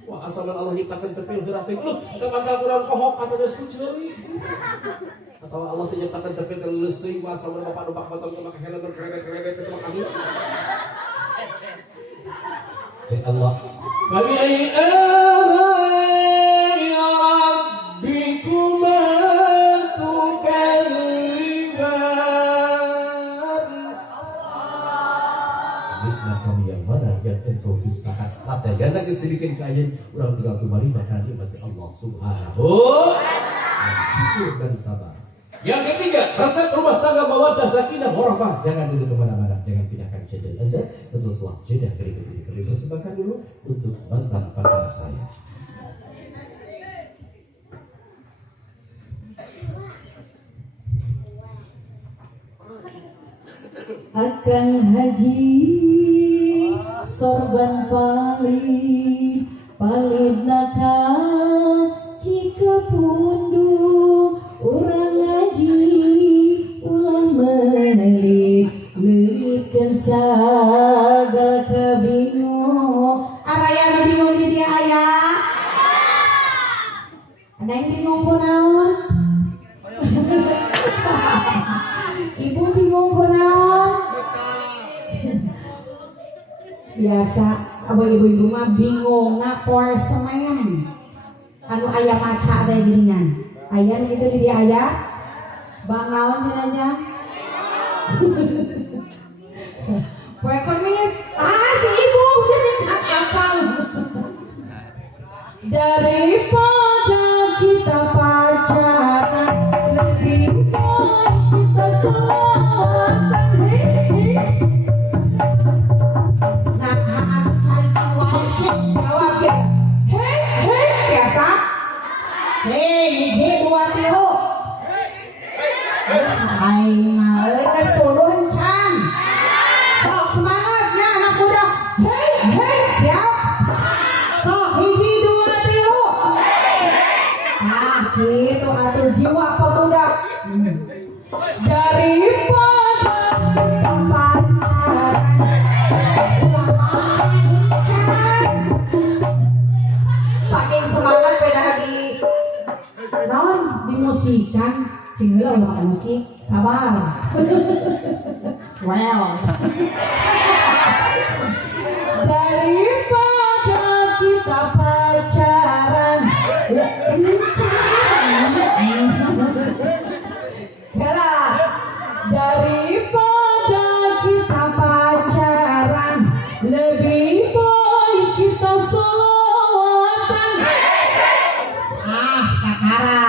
Wah asalnya Allah hitakan cepil grafik lu kepada kurang kohok kata dia suci. Atau Allah menyatakan cepil ke lulus deui wah asalnya bapak numpak motor ke make helm berkredit itu mah kami. Cek Allah. Kami ai alai rabbikuma tukalliman. Nikmat kami yang mana yang engkau dustakan sate ganda geus dibikin kajian urang tinggal kumari makan nikmat Allah Subhanahu wa taala. Syukur dan sabar. Yang ketiga, resep rumah tangga mawaddah sakinah warahmah. Jangan dulu kemana-mana, jangan pindahkan channel Anda. Tentu setelah jeda berikut ini kami persembahkan dulu untuk mantan pacar saya. Akang haji sorban palit nakal jika pundu urang ngaji ulah meuli leutkeun sagala kebingung araya nu bingung di dia aya ada yang bingung kunaon ibu bingung kunaon biasa abah ibu-ibu mah bingung nak poe semean anu aya maca teh geuningan aya gitu di dia aya bang naon cenah aja poe Kamis si ibu jadi kapal daripada kita pacaran lebih baik kita selawatan hiji dua tilu aing geus kudu encan sok semangatnya anak muda siap sok hiji dua tilu nah gitu atuh jiwa pemuda daripada kita pacaran saking semangat beda di naon dimusikan cing heula ulah musik sabar well daripada kita pacaran Hela daripada kita pacaran lebih baik kita selawatan kakara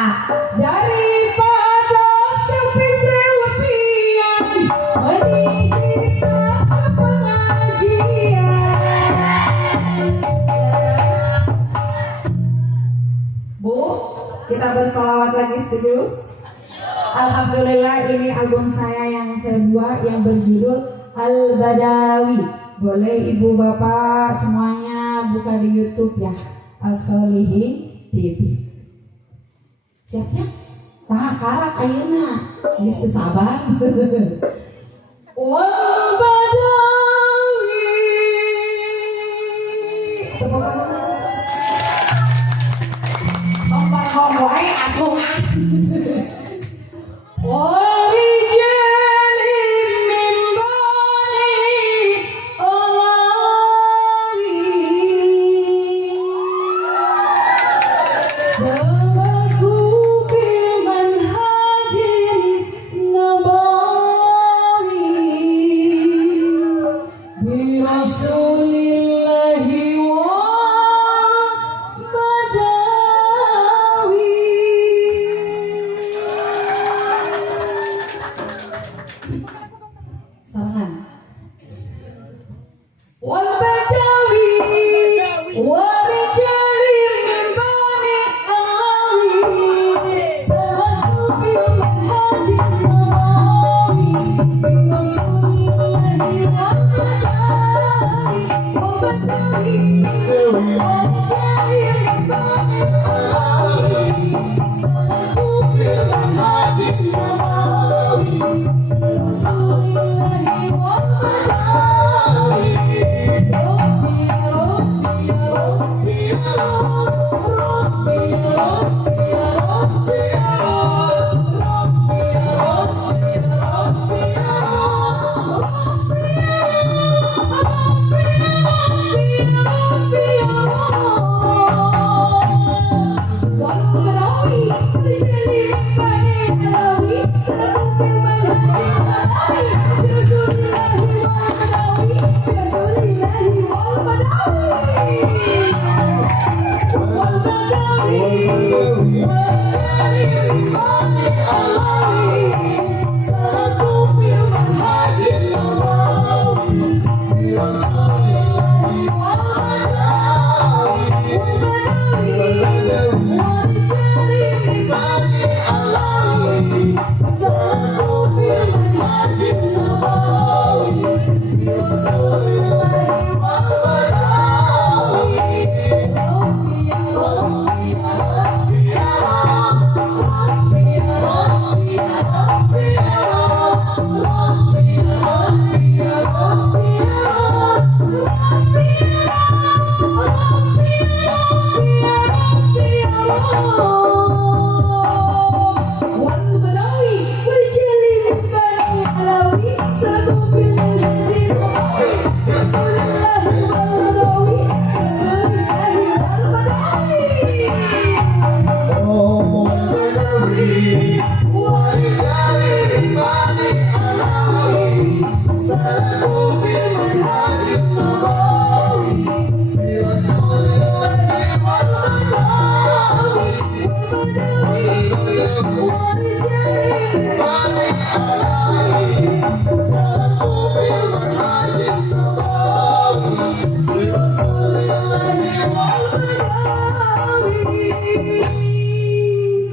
daripada selfie-selfiean mending kita ke pengajian Bu kita bersolawat lagi setuju? Alhamdulillah ini album saya yang kedua yang berjudul Al-Badawi. Boleh ibu bapak semuanya buka di YouTube ya, As-Solihin TV. Siap ya? Tah karak ayeuna geus teu sabar. Al-Badawi. Tepuk tangan. Ngomong wae aku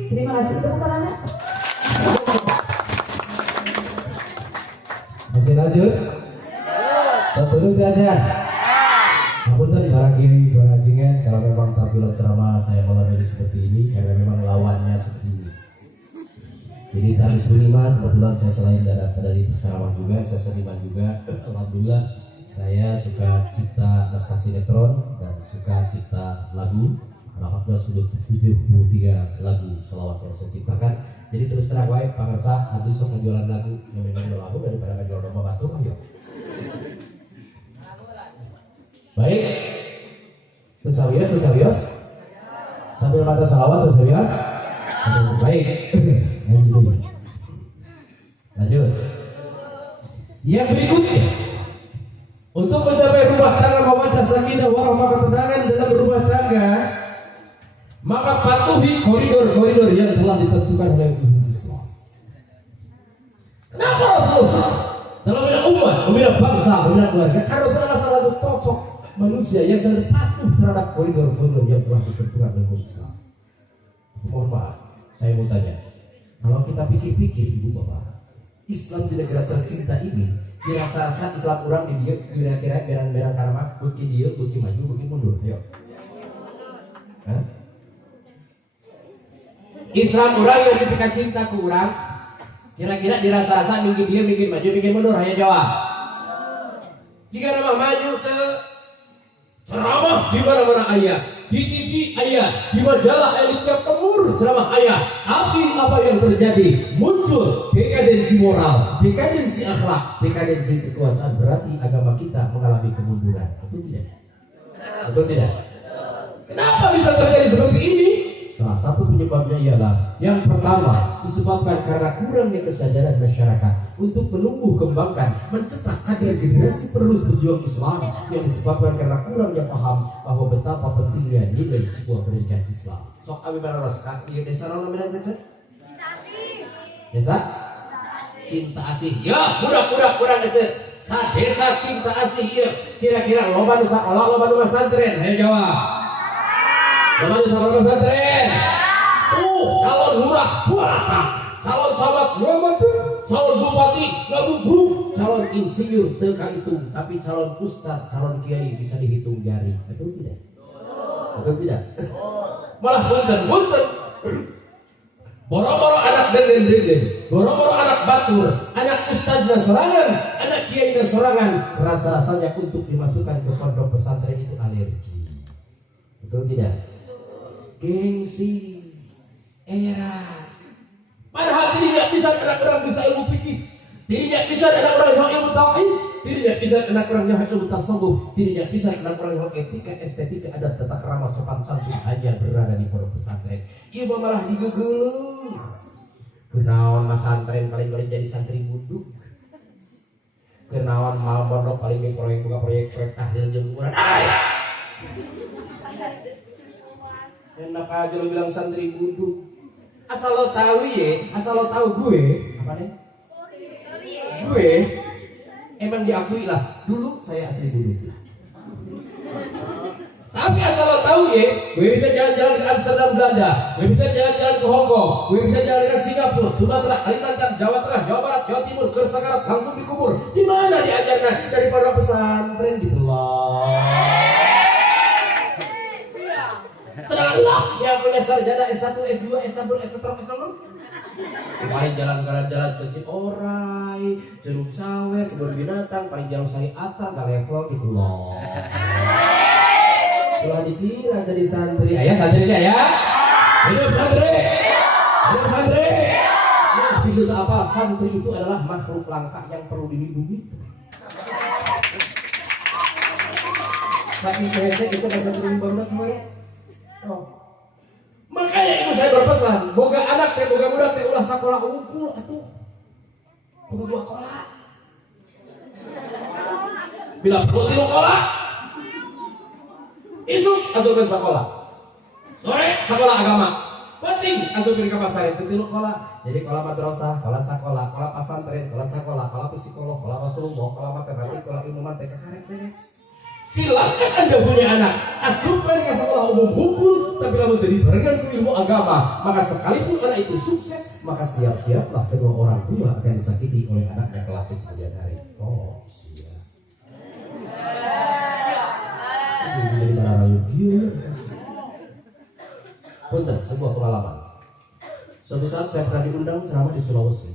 Terima kasih tepuk tangannya. Masih lanjut? Terus duduk diajar. Punten para kiai, para jingan, kalau memang tampilan ceramah saya malam ini seperti ini karena memang lawannya seperti ini. Jadi dari seniman kebetulan saya selain dari ceramah juga, saya seniman juga. Alhamdulillah saya suka cipta naskah sinetron dan suka cipta lagu. Alhamdulillah sudah 73 lagu selawat yang saya ciptakan. Jadi terus terang wae pangarsa adu sok jualan lagu, ngemen lagu daripada jual domba batu ayo. Baik. Tersawios. Sambil baca salawat tersawios. Baik. Lanjut. Yang berikutnya, untuk mencapai rumah tangga mawaddah sakinah warahmah ketenangan dalam rumah tangga, maka patuhi koridor-koridor yang telah ditentukan oleh Islam. Kenapa Rasulullah dalam bidang umat, bidang bangsa, bidang keluarga? Karena salah satu tokoh manusia yang sangat patuh terhadap koridor-koridor yang telah ditentukan oleh Islam. Mohon maaf, saya mau tanya, kalau kita pikir-pikir ibu bapak, Islam di negara tercinta ini, dirasa-rasa Islam orang di dia kira-kira berang-berang karma, bukti dia, bukti maju, bukti mundur, ayo. Hah? Islam orang yang dipikir cinta ke orang, kira-kira dirasa-rasa mungkin dia, mungkin maju, mungkin mundur, hanya jawab. Jika nama maju ke ceramah di mana-mana ayah, di TV ayah, di majalah elitnya pemur ceramah ayah. Tapi apa yang terjadi? Muncul dekadensi moral, dekadensi akhlak, dekadensi kekuasaan. Berarti agama kita mengalami kemunduran. Betul tidak? Betul tidak? Kenapa bisa terjadi seperti ini? Salah satu penyebabnya ialah yang pertama disebabkan karena kurangnya kesadaran masyarakat untuk menumbuh kembangkan, mencetak agar generasi penerus berjuang Islam, yang disebabkan karena kurangnya paham bahwa betapa pentingnya nilai sebuah pendidikan Islam. Sok abi banaros kaki desa naon namanya desa? Cinta asih. Desa? Cinta asih. Ya, budak-budak kurang kecil. Sa desa cinta asih ya. Kira-kira loba nu sakola, loba nu pesantren. Saya jawab. Loba nu sakola pesantren. Calon lurah buata, calon camat ngamadun, calon bupati ngabubruk, calon insinyur teka hitung, tapi calon ustaz, calon kiai bisa dihitung jari. Betul tidak? Betul tidak? Malah bunten. Boro-boro anak denden, boro-boro anak batur, anak ustaz dan sorangan, anak kiai dan sorangan, rasa-rasanya untuk dimasukkan ke pondok pesantren itu alergi. Betul tidak? Gengsi. Era. Padahal tidak bisa anak orang bisa ilmu fikih, tidak bisa anak orang yang ilmu tauhid, tidak bisa anak orang yang ilmu tasawuf, tidak bisa anak orang yang etika, estetika, adat, tata krama, sopan santun hanya berada di pondok pesantren. Ibu malah diguguluh. Kenaon pesantren paling jadi santri buduk. Kenaon mal pondok paling proyek tahlil jeung urang. Enak aja lo bilang santri buduk. Asal lo tahu ya, asal lo tahu gue, apa nih? Gue emang diakui lah. Dulu saya asli buduk. ya, gue bisa jalan-jalan ke Amsterdam Belanda, gue bisa jalan-jalan ke Hong Kong, gue bisa jalan ke Singapura, Sumatera, Kalimantan, Jawa Tengah, Jawa Barat, Jawa Timur, ke Sakarat langsung dikubur. Di mana diajarkan? Dari pondok pesantren gitu loh. Sedangkan yang punya sarjana S1, S2, S1, S3, S6 paling jalan-jalan ke Ciorai, Curug Sawit, kebun binatang, paling jauh Sari Atar, gak level gitu loh. Telah dikira jadi santri. Ayah santri ini ayah. Hidup santri. Hidup santri. Nah, bisa apa? Santri itu adalah makhluk langka yang perlu dilindungi. Saking pendek itu bahasa santri banget kemarin. Oh. Makanya ibu saya berpesan, boga anak teh, boga budak teh ulah sakola unggul atuh. Kudu 2 kola. Bila perlu 3 kola. Isuk asupkeun sakola. Sore sakola agama. Penting asupkeun ka pasar itu 3 kola. Jadi kola madrasah, kola sakola, kola pesantren, kola sakola, kola psikolog, kola Rasulullah, kola matematik, kola ilmu mantek karek beres. Silahkan Anda punya anak, asupkan ke sekolah umum hukum, tapi lalu jadi bergan ke ilmu agama, maka sekalipun anak itu sukses, maka siap-siaplah kedua orang tua akan disakiti oleh anak yang kelak di kemudian hari. Oh, siap. Jadi mana rayu punten, sebuah pengalaman. Suatu saat saya pernah diundang ceramah di Sulawesi.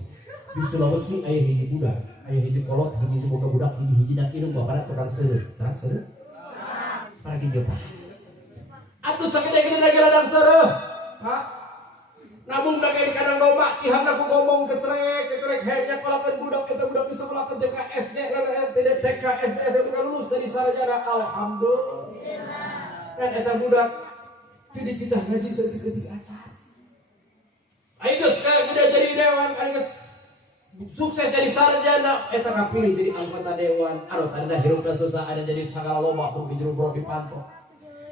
Di Sulawesi ayah hiji budak, ayah hiji kolot, hiji boga budak, hiji nak indung bapana tukang seureuh. Terang seureuh? Pergi jopa. Atuh sakit-sakit lagi ladang seureuh. Pak. Namun da di kandang domba, tihangna ku ngomong kecerek hanya palakeun budak eta budak bisa melakukan TK SD, TK SD SMP lulus dari sarjana alhamdulillah. Dan eta budak tidak kita ngaji seketik acar. Ayo geus udah jadi dewan, ayo geus sukses jadi sarjana, eta kapilih jadi anggota dewan. Anu tanda hirupna susah ada jadi sagala loba tuh di jero bro dipantau.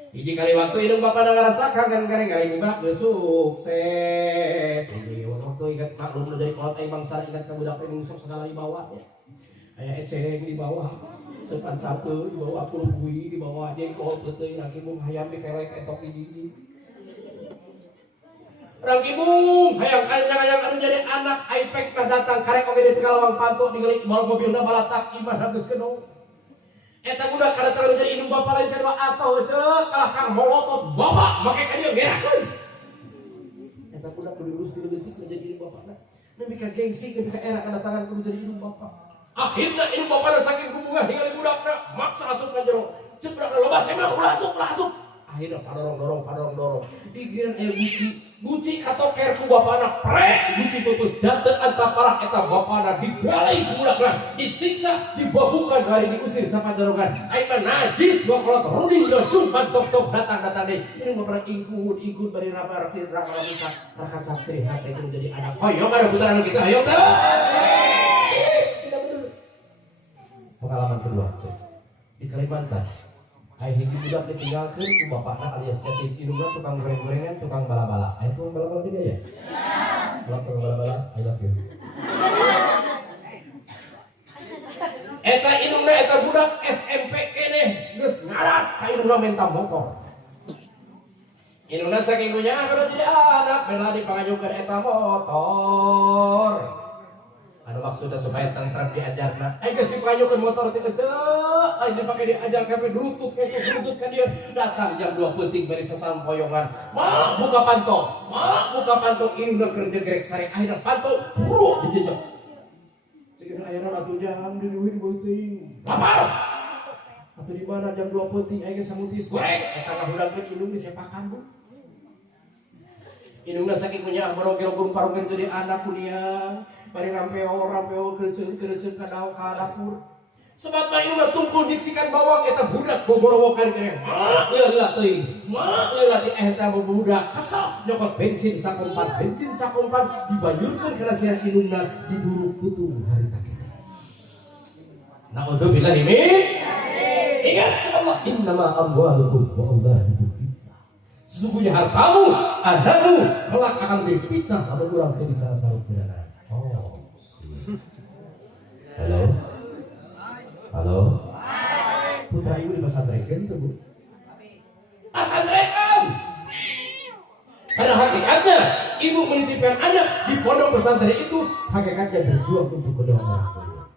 Hiji kali waktu indung bapak ngarasakan kan kare-kare budak geus sukses. Hiji waktu ingat maklum jadi kolot aing bangsa ingat ka budak teh sok segala di bawah ya. Aya eceng di bawah, sepan sapu di bawah, kulugui di bawah, jadi kolot teh laki mung hayam dikelek etok di gigi. Orang ibung, hayang anu jadi anak iPad mah datang karek oge di kalawang panto ningali mobilna balatak imah geus kenong. Eta budak kada terus jadi indung bapa lain kedua atau ceuk kalah kang molotot bapak make ka dieu gerakeun. Eta budak kudu urus 3 detik menjadi indung bapana. Nepi ka gengsi ketika era kedatangan kudu jadi indung bapa. Akhirna indung bapana saking kumunggah ningali budakna maksa asup ka jero. Ceuk budakna loba semah asup. Akhirnya padorong. Digiran buci katoker ku bapana prek buci pupus datang anta parah eta bapana digalai ku budakna disiksa dibabukan hari diusir sama jarongan aing najis dua kolot ruding josum bantok datang deh ini bapana ingkut bari rapi raka sastri hate kudu jadi anak hoyong ada putaran kita ayo teh pengalaman kedua di Kalimantan. Ayah hiji budak ditinggalkeun ku bapakna alias yatim indungna tukang goreng-gorengan, tukang bala-bala. Aya tukang bala-bala juga ya? Salam tukang bala-bala, I love you. Eta indungna eta budak SMP keneh geus ngarat ka indungna menta motor. Indungna saking kunya kalau jadi anak bela dipangajukeun eta motor. Anu maksudnya supaya tentrem diajarna. Aing geus dipangajukeun motor teh ceuk, aing dipake diajar kape lutut kan dia datang jam 2 penting bari sasampoyongan. Mak buka panto indungna kerja gerek sare akhirna panto buru dijejek. Ceuk ayeuna atuh jam di duit beuting. Lapar. Atuh di mana jam 2 penting aing geus samutis goreng eta ngabudakeun indung disepakan Bu. Indungna saking punya borogel parungen jadi anak kuliah. Bari rampeo keuceun ka dapur. Sebab mah ieu tungkul diksikan bawang eta budak gogorowokan keneh. Mak leula teuing. Mak leula ti eta budak kesel nyokot bensin sakompan dibanjurkeun kana siar indungna diburu kutung harita keneh. Na'udzubillah min. Ingat Allah innama amwalukum wa auladukum fitnah. Sesungguhnya hartamu, anakmu kelak akan dipitnah lamun urang teu bisa sareng pidana. Halo. Putra ibu di pesantren tuh Bu. Pesantren Karena hakikatnya ibu menitipkan anak di pondok pesantren itu hakikatnya berjuang untuk kedua orang tua.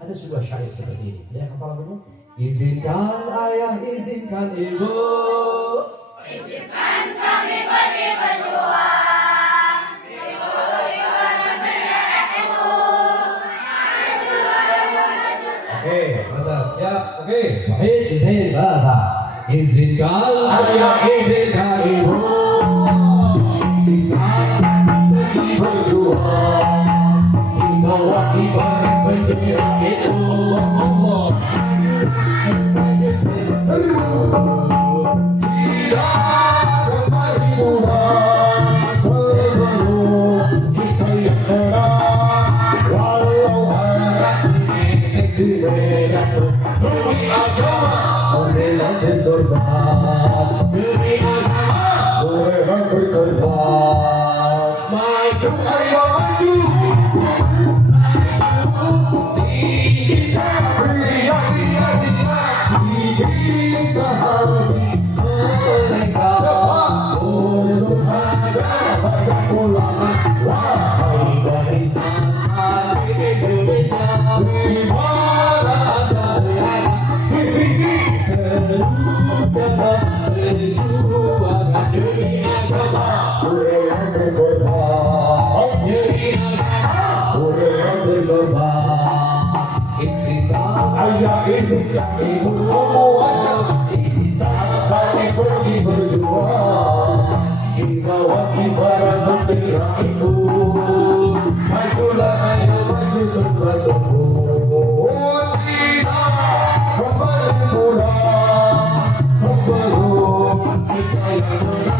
Ada sebuah syair seperti ini. Lihat apa lagunya? Izinkan ayah, izinkan ibu. Izinkan kami pergi berjuang. Oke, mantap, siap. Oke, baik, izin, salah. Izinkan ayah, izinkan ibu. Berjuang, membawa ibarat bendera itu. Allah. Ayah izinkan ibu semuanya, izinkan kami pergi berjuang, himbauan ibarat bendera itu. Majulah ayo maju setelah sembuh, tidak kembali pulang sebelum kita yang menang.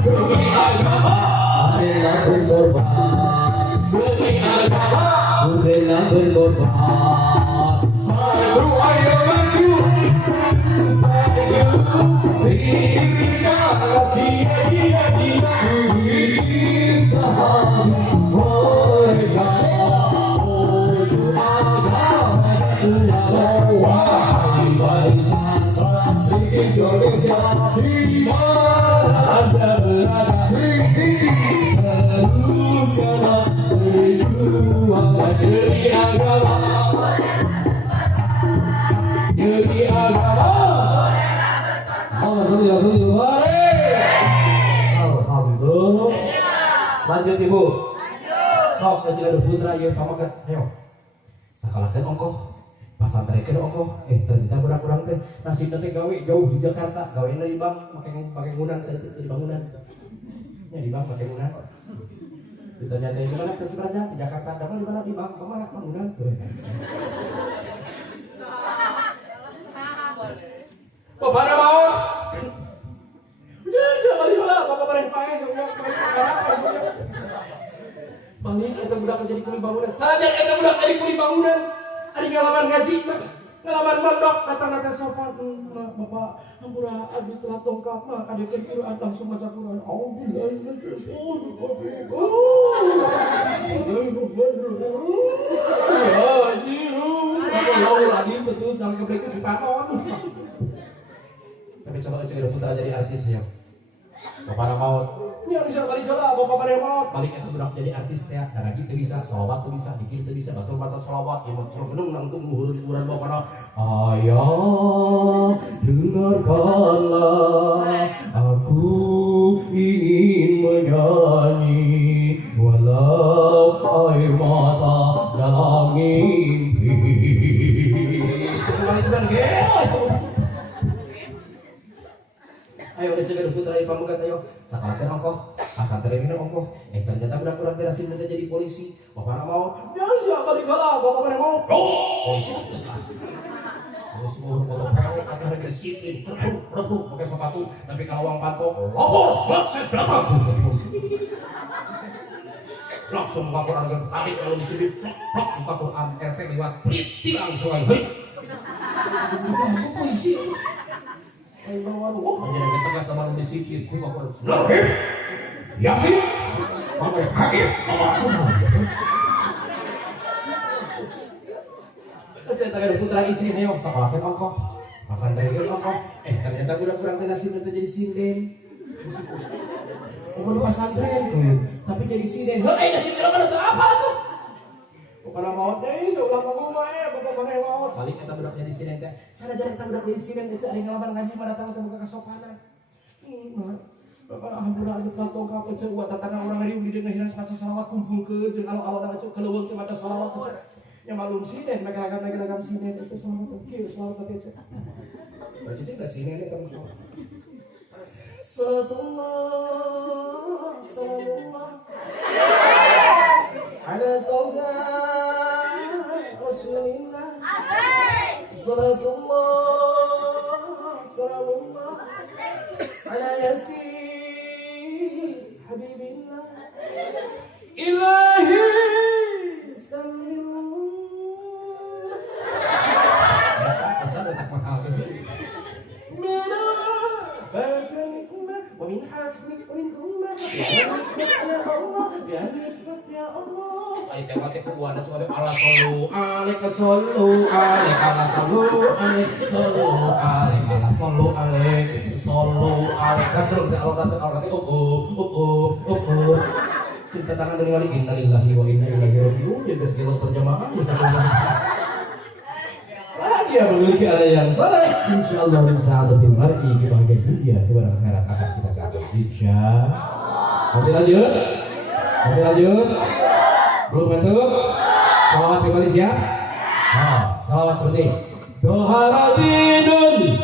Demi agama, rela berkorban. Demi agama, rela berkorban. Maju ayo maju, sehingga dia sahabat mereka. Untuk agama wahai barisan santri Indonesia, di mana Anda berada, di sini teruskanlah berjuang demi agama, demi agama. Alhamdulillah. Lanjut ibu. Sok kecil ada putra ya pamagat. Ayo. Sakalakeun ongkoh. Pasantrekeun ongkoh. Ternyata kurang-kurang teh nasibna teh gawe jauh di Jakarta. Gaweana di bank pakai ngunan saeutik di bangunan. Ya di bank pakai ngunan. Ditanya teh gimana ke Suraja di Jakarta, dapat di mana di bank, mana bangunan. Bapak ada mau? Udah, siapa di mana? Bapak bareng pakai, balik kita budak menjadi kuli bangunan. Saja kita budak jadi kuli bangunan. Ada ngalaman ngaji, ngalaman mondok, datang sopan. Bapak, hampura abdi telah tongkap, kada Quran langsung baca Quran. Betul, dalam kebeku si Panon. Tapi coba aja putra jadi artis ya. Bapak mau, ini bisa balik jola, bapak pada mau balik itu budak jadi artis ya. Karena gitu bisa, sholawat tuh bisa, dikir tuh bisa, batul batal sholawat, imam sholat gedung nangtung luhur di kuburan bapak. Ayah, dengarkanlah, aku ingin menyanyi, walau air mata dalam mimpi. Coba balik ayo udah cegah putra ipa mugat ayo sakalakeun ongkoh pasantren ini ongkoh ternyata budak kurang teh sinten jadi polisi bapak mau ya siapa di bala bapak mana mau polisi terus mau foto pele pakai harga disiplin rebuk pakai sepatu tapi kalau uang pantok lapor maksud berapa langsung buka Quran dengan tarik kalau di sini buka Quran RT lewat plit tilang soal hei itu polisi ayo bawa lu hanya di tengah teman disiplin ku bapak Yasin pakai hakim saya tanya putra istri ayo sekolahkan ongkoh Pesantren itu kok ternyata udah kurang nasib itu jadi sinden. Bukan pesantren tapi jadi sinden. Nasib kalau mana tuh apa tuh? Bukan mau teh, seulah mau mah bapak mana mau. Balik kita budak jadi sinden teh. Sana jadi kita budak jadi sinden teh ari ngalaman ngaji mah datang teh buka kasopanan. Alhamdulillah anu platong ka peuceuk wa tatangga urang ngariung di deuna hiras maca shalawat kumpulkeun jeung alo-alo ngaco keleuweung teh maca shalawat. Ya malum sinden megagam sinden itu shalawat kieu shalawat teh. Berarti sih enggak sinden eta mah. Salatullah ala tawga Rasulillah. Salatullah ala yasin Habibillah. Ilahi sallim. Asal tak mahal. Mina wa min hafnik wa min kumma. Ya Allah, ya Allah. Ai teh mate ku buana cu ala sallu alaika sallu alaika ala sallu alaika sallu alaika ala sallu alaika sallu alaika terus Allah cinta tangan dari wali innalillahi wa inna ilaihi raji'un jaga segala perjamaah ya saudara. Bahagia memiliki ada yang saleh insyaallah min sa'adatil mar'i kebahagiaan dunia kebahagiaan akhirat akan kita gapai insyaallah. Masih lanjut belum ngantuk? Salawat kembali siap? Salawat seperti Doharadinun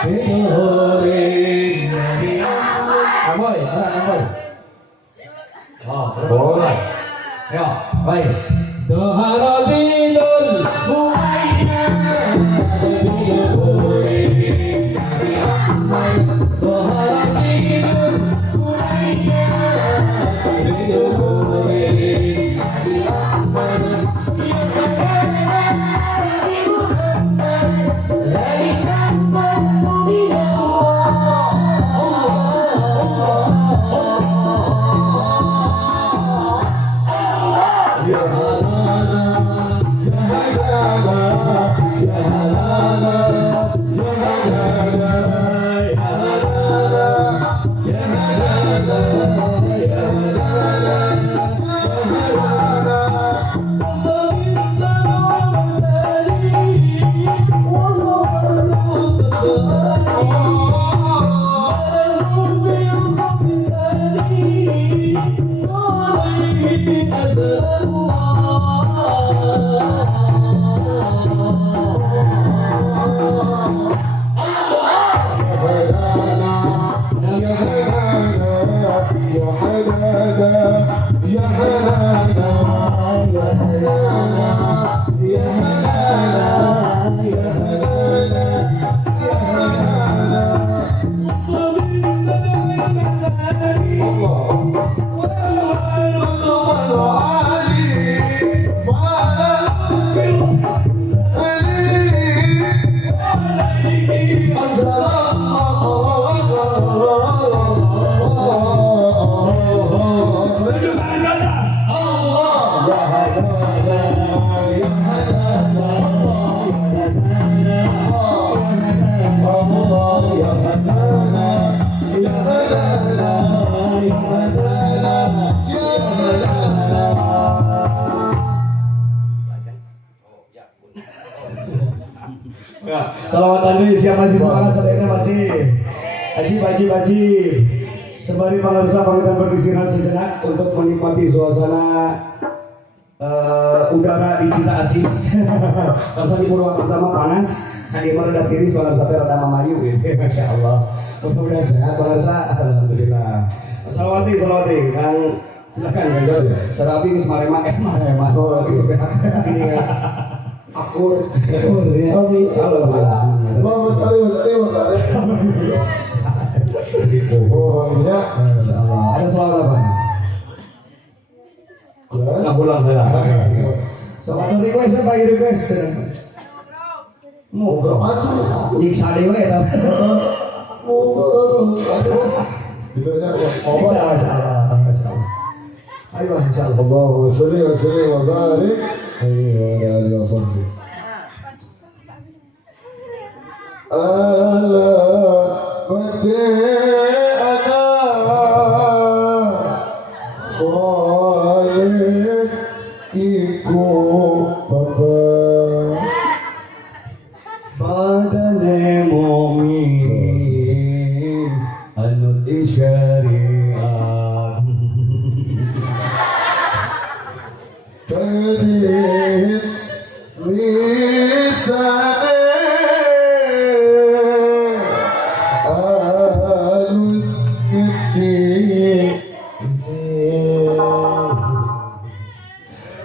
Bidurin Amoy, Amoy. Boleh. Ayo, baik. Doharadinun Salawatan dulu siapa masih semangat sedekah masih Haji sembari pemirsa kita beristirahat sejenak untuk menikmati suasana udara di Cita Asih. Karena di Purwakarta panas, hanya meredah diri suara sate rada mamayu gitu. Masya Allah. Mudah-mudahan sehat pemirsa. Alhamdulillah. Salawati Kang silakan guys. Serapi ini marema. Oh ini akur ya. Alhamdulillah. Allahumma shalli wa sallim wa oh ya. Ada soal apa? Nggak pulang ya. Soal request apa request? Mau aduh, nyiksa dewe ya. Gitu ya. Insyaallah. Ayo insyaallah. Allahumma shalli wa sallim wa barik. Ayo ya Allah. Bapak Badane mu'min anut syariat Kadit lisane alus gede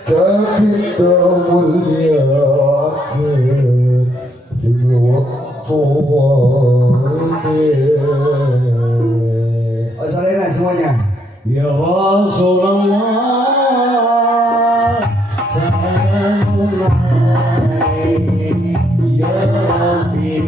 tapi mulia akhir di waktu ini. Oh, saudara semuanya. Ya Rasulullah, salamullah, ya Rabbi,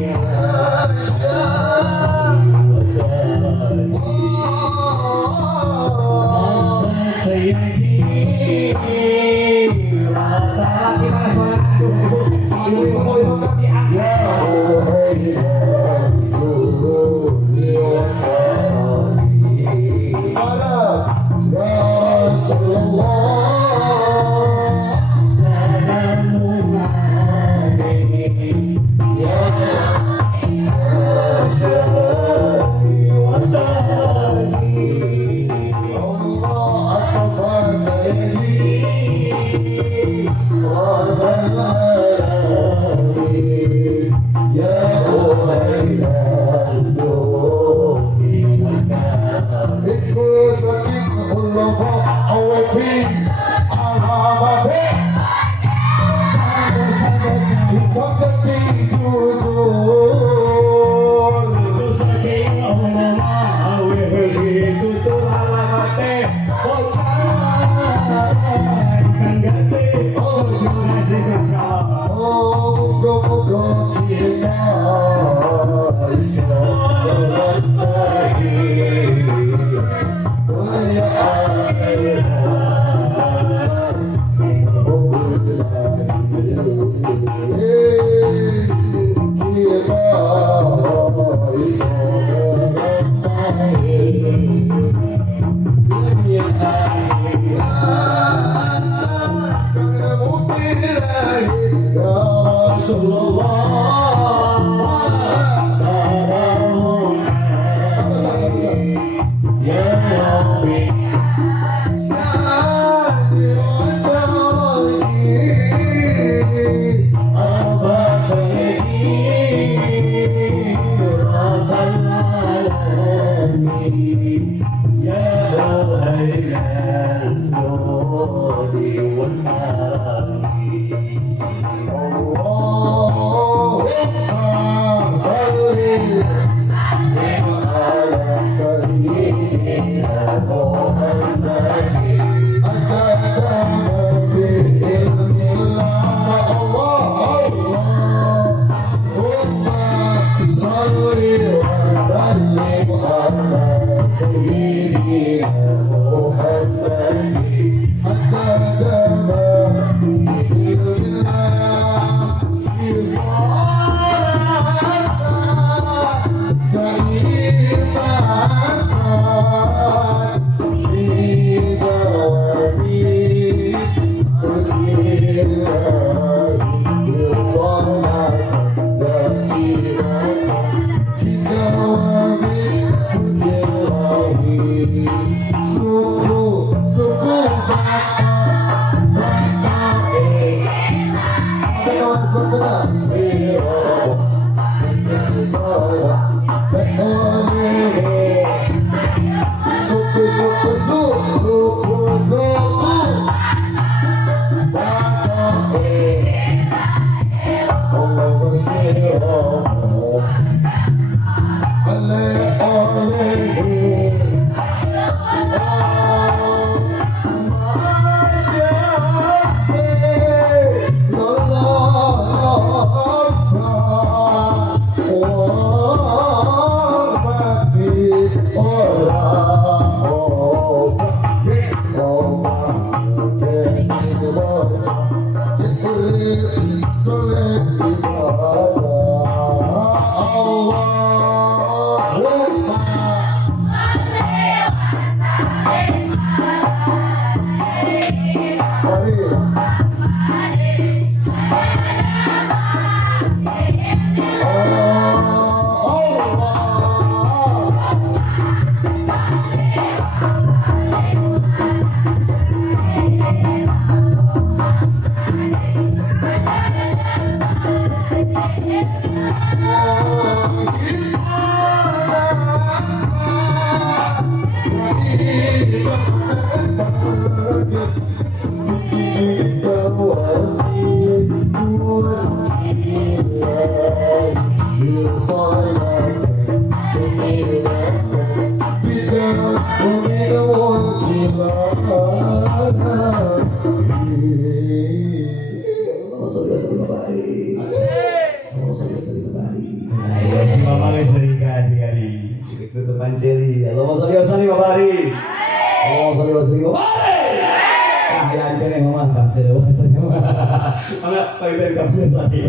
Enggak, Pak Iben kamu tadi.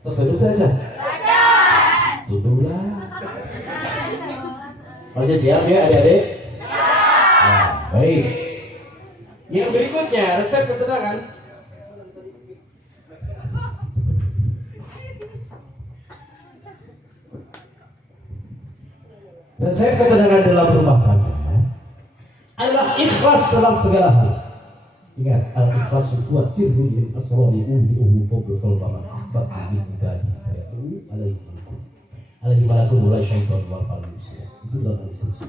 Terus baru saja. Duduklah. Masih siap ya adik-adik? Nah, baik. Yang berikutnya resep ketenangan. Resep ketenangan dalam rumah tangga adalah ikhlas dalam segala hal. Ingat, al-ikhlas huwa sirrun min asrari ummihi qabla qalbama ahbab min ibadi fayaqulu alaihi malakun mulai syaitan wal manusia. Itu dalam hadis.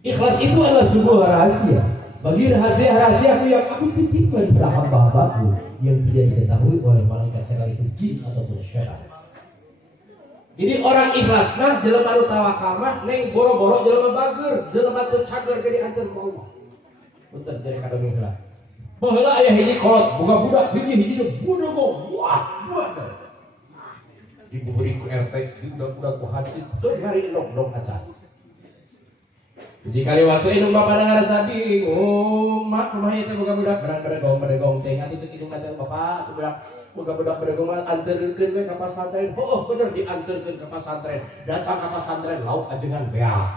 Ikhlas itu adalah sebuah rahasia. Bagi rahasia-rahasiaku yang aku titipkan pada hamba-hambaku yang tidak diketahui oleh malaikat sekalipun jin ataupun syaitan. Jadi orang ikhlas mah jelema anu tawakal mah neng boro-boro jelema bager, jelema teu cager ke diantar ku Allah. Punten jadi kada ikhlas. Baheula aya hiji kolot boga budak hiji budak wah budak. Diberi ku RT budak-budak ku hasil teu hari nok acan. Jadi kali waktu indung bapak ngarasa bingung, mak rumah itu boga budak berang-berang teh atuh cek indung nanti bapak budak budak beragama anterkeun we ka pasantren. Oh bener dianterkeun ka pasantren. Datang ka pasantren lauk ajengan beak.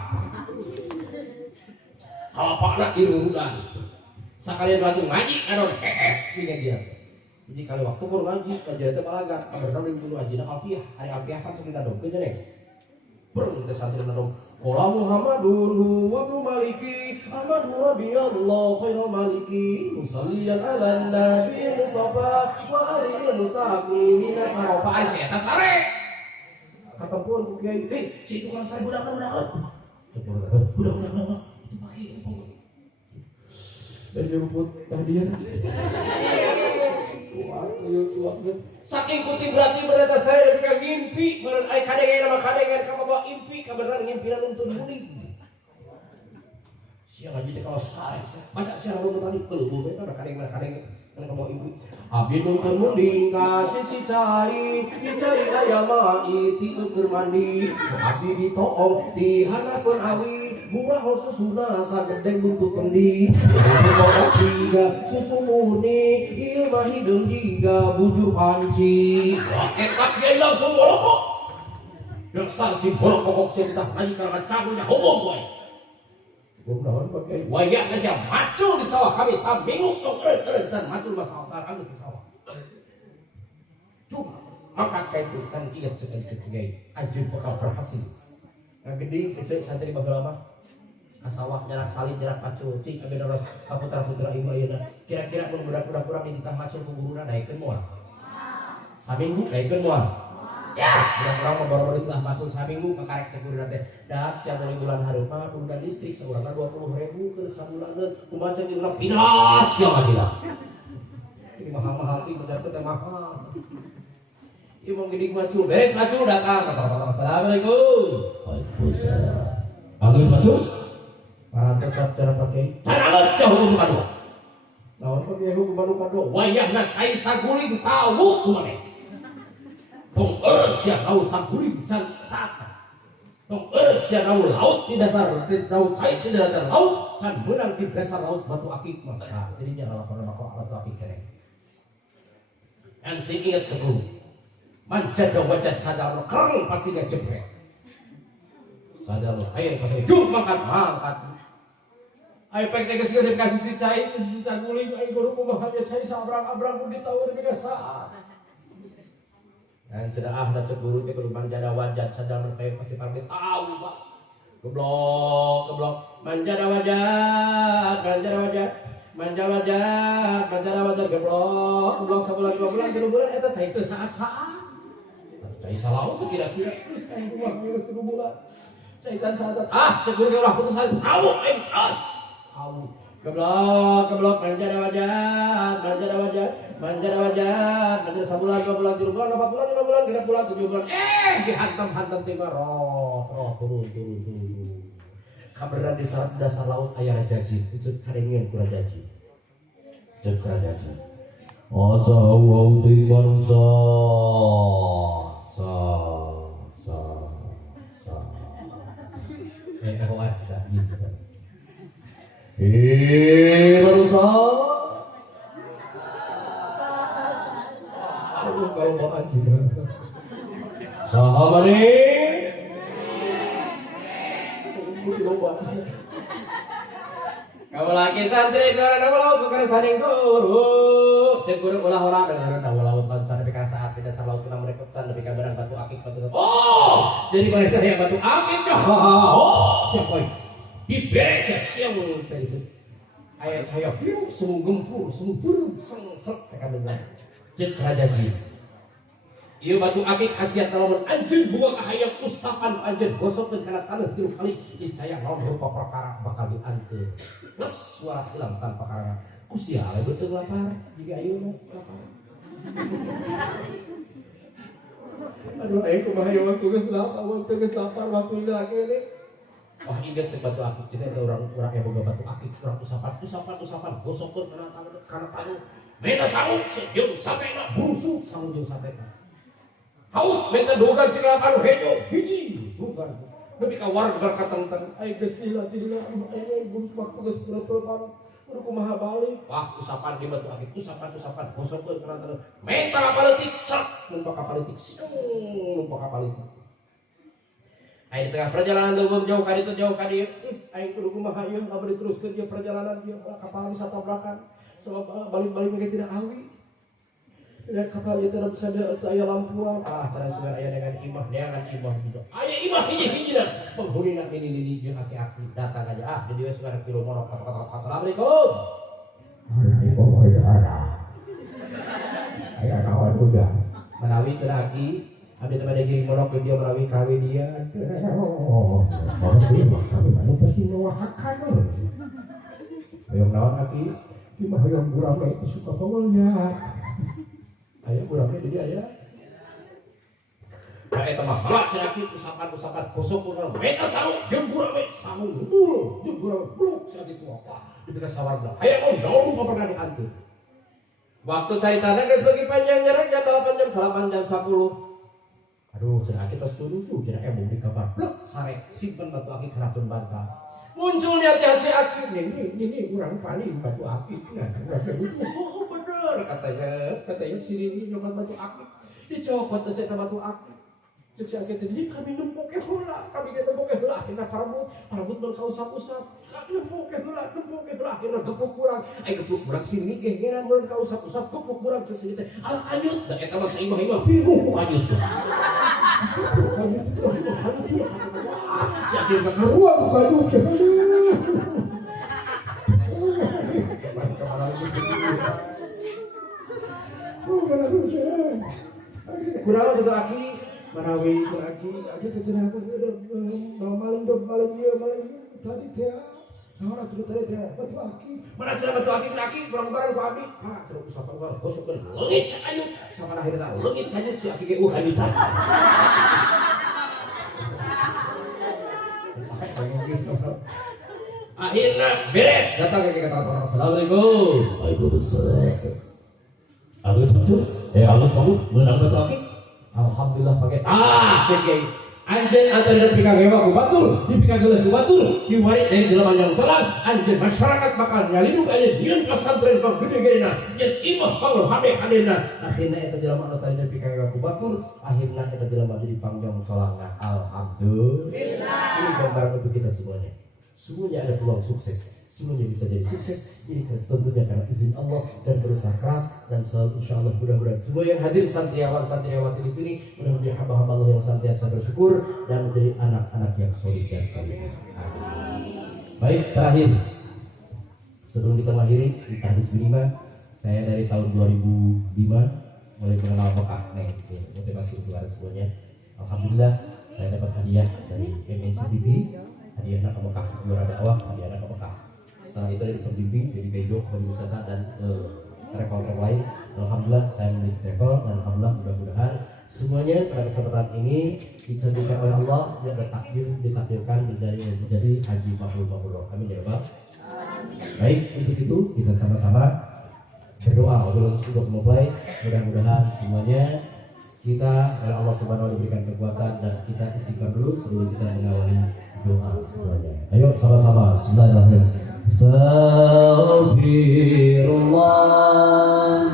Halapakna irungan. Sakalian waktu ngaji anon HS gini dia. Jadi kali waktu kur ngaji kajian teh balaga. Kabarna deui kudu ajina alfiah. Ari alfiah kan sok didadongkeun cenah. Bereng teh santri nadong. Qala Muhammadun wa ibnu Maliki Ahmadu Rabbiyallah khairu maliki musalliyan ala nabi Mustafa wa alihi mustaqimina sarofa ari eta sare katapun ku kiai si itu kan sare budak itu pakai apa dari rumput tadi saking kuting berarti berada saya ketika ngimpi bener ai kadengan nama kadengan ka bawa impi ka beneran ngimpinan untun muling sia ngaji teh kalau sare baca sia rumput tadi kelbu eta da kadengan kan ka bawa impi abdi nuntun muling ka sisi cai dicai aya mai ti keur mandi abdi ditoong di hanapeun awi buah susuna sagedeng buntut kendi boga tiga susu murni ieu mah hideung jiga bujur panci etak dia langsung bolok yang sanksi bolok pokok sentah lagi karena cabunya hukum boy gumnaon pakai wayah geus macul di sawah kami saminggu dan macul masalah anu di sawah cuma angkat kaitu kan ingat sekali anjeun bakal berhasil ngagede kecil santri baheula mah kasawah jarak salin jarak macul cing abi naros kaputra-putra ieu ayeuna kira-kira mun budak-budak urang dititah macul ku guruna naikeun moal saminggu naikeun moal ya budak-budak mah baru dititah macul saminggu kakarek cek guruna teh dak sia mulai bulan hareupa urunan listrik saurang 20.000 keur sabulaneun kumaha cek urang pindah sia mah ini mahal-mahal ti bener teh mahal ieu mah geuning macul beres macul datang assalamualaikum waalaikumsalam bagus macul parantos cara pakai cara geus hukum kadua naon pakai hukum kadua wayahna cai saguling tahu kumaha tong sia tahu saguling can sata tong sia tahu laut di dasar laut cai di dasar laut can beunang di dasar laut batu akik mah jadi jangan lakukan batu akik kene anjing ingat cegung manjada wajah sadar kereng pasti gak jebret sadar air pasti jum mangkat ai pek geus kasih si cai si caguling ai guru kumaha cai sabrang-abrang ku ditawar biasa dan cedaah da cek guru teh kudu manjada wajah sadar teh pasti pamit tahu Pak goblok manjada wajah goblok sabulan 2 bulan 3 bulan eta cai teu saat-saat cai salaut kira-kira ai kumaha geus 3 bulan cai can saat cek guru ge ulah putus hal tahu as keblok manjada wajah sabulan 2 bulan 3 bulan 4 bulan 5 bulan 3 bulan 7 bulan dihantam tiba roh turun kaberan di dasar laut aya jaji itu karengen kura jaji asa wau timan manusia kalau mau anjing. Sahabat nih. Kamu lagi santri karena walau bukan saling guru. Cek guru ulah ulah dengan walau pancan lebih saat tidak salah tuna mereka pancan lebih kabaran batu akik batu. Oh, jadi mereka yang batu akik ya. Oh, siapa? Diberes ya siang tadi. Ayat saya biru semua gempur semua buru sengsek kami bilang. Cek raja jin. Ia batu akik khasiat lawan anjing buah kahayang usapan anjing gosok ke kana tanah 3 kali iscaya lawan rupa perkara bakal dianteur. Terus suara hilang tanpa karena kusia betul lapar jika ayeuna lapar. Aduh ayo kumaha yo waktu geus lapar waktu lagi ini. Wah ingat cek batu akik cenah ada orang yang boga batu akik urang usapan gosokkeun kana tanah. Mena sangut jeung satena busuk sangut jeung satena. Haus minta dogan cekalapan hejo hiji dogan lebih kawar berkatang-tang ay geus lila ay burus waktu geus pura-pura udah kumaha balik wah usapan di batu akik usapan gosokkeun kana taneuh minta kapaletik cek numpak kapaletik ay di tengah perjalanan jauh ka dieu ay kudu kumaha ieu abdi diteruskeun ieu perjalanan ieu kapal wisata tabrakan sabab balik-balik ge tidak awi. Dan kapal itu bisa ada ayah lampuan cara sudah ayah dengan imah gitu ayah imah hiji dah penghuni nak ini jeung aki-aki datang aja jadi wes sudah kilo monok kata assalamualaikum ayah kawan udah menawi cenah aki abdi teh bade giring monok dia menawi kawin dia kami mana pasti mewahkan hayang naon aki imah hayang gurame suka pawalnya ayo kurangnya jadi ayah. Kayak teman malah ceraki usapan gosok kurang. Mereka sarung jembur we sarung dulu jembur bluk saat itu apa? Diberikan sawarga. Ayo daun apa pernah diantu. Waktu ceritanya guys bagi panjang jarak jam 8 jam 10. Aduh ceraki terus dulu ceraki mau di kabar bluk sare simpen batu akik kerapun bantah. Munculnya si akik ini kurang paling batu akik nah bener katanya sini nyokot batu akik dicokot saya batu akik cek si akik tadi kami nempok heula hina parabut berkausap-usap nempok heula hina gepuk kurang gepuk kurang sini gegeran mun kausap-usap gepuk kurang cek si teh alah anyut da eta mah saimah bingung ku anyut si akik mah karua ku anyut kurang itu aki manawi itu aki kecenah aku maling dia tadi dia nah itu tadi dia batu aki mana cenah batu aki kurang barang ku abi terus usapa gua gosokkeun leungit ayo sama akhirna leungit hanyut si aki ge hanyutan akhirnya beres datang ke kata assalamualaikum waalaikumsalam Agus macam, Agus kamu menang batu akik? Alhamdulillah pakai cek anjing atau dari pikir hewa ku batul, dipikir gelas ku batul, kiwari dari dalam yang terang, anjing masyarakat bakal nyalindung anjing nyeun pesantren bang gede-gedena, nyeun imah bang hade-hadena. Akhirnya eta jelema anu tadi dari pikir hewa ku batul, akhirnya eta jelema jadi pangjong solangna. Alhamdulillah. Ini gambaran untuk kita semuanya. Semuanya ada peluang sukses. Semuanya bisa jadi sukses, ini tentunya karena izin Allah dan berusaha keras dan selalu insya Allah mudah-mudahan semua yang hadir santriawati di sini mudah-mudahan hamba-hamba Allah yang senantiasa bersyukur dan menjadi anak-anak yang solid dan saleh. Baik, terakhir sebelum kita mengakhiri hadis minimal saya dari tahun 2005 mulai mengenal Mekah motivasi untuk semuanya. Alhamdulillah saya dapat hadiah dari MNC TV, hadiah ke Mekah, juara dakwah, hadiah ke Mekah. Setelah itu dari pembimbing, dari bejo, pariwisata dan travel lain. Alhamdulillah saya memiliki travel dan alhamdulillah mudah-mudahan semuanya pada kesempatan ini dicantumkan oleh Allah dan ditakdirkan menjadi haji mabrur. Amin ya Rabbal. Baik, untuk itu kita sama-sama berdoa untuk memulai. Mudah-mudahan semuanya kita oleh Allah Subhanahu wa taala diberikan kekuatan dan kita istighfar dulu sebelum kita mengawali doa semuanya. Ayo sama-sama. Bismillahirrahmanirrahim. Astaghfirullah.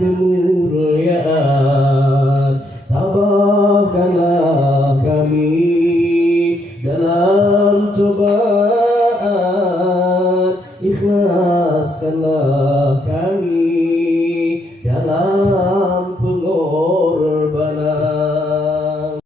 kemuliaan. Tabahkanlah kami dalam cobaan, ikhlaskanlah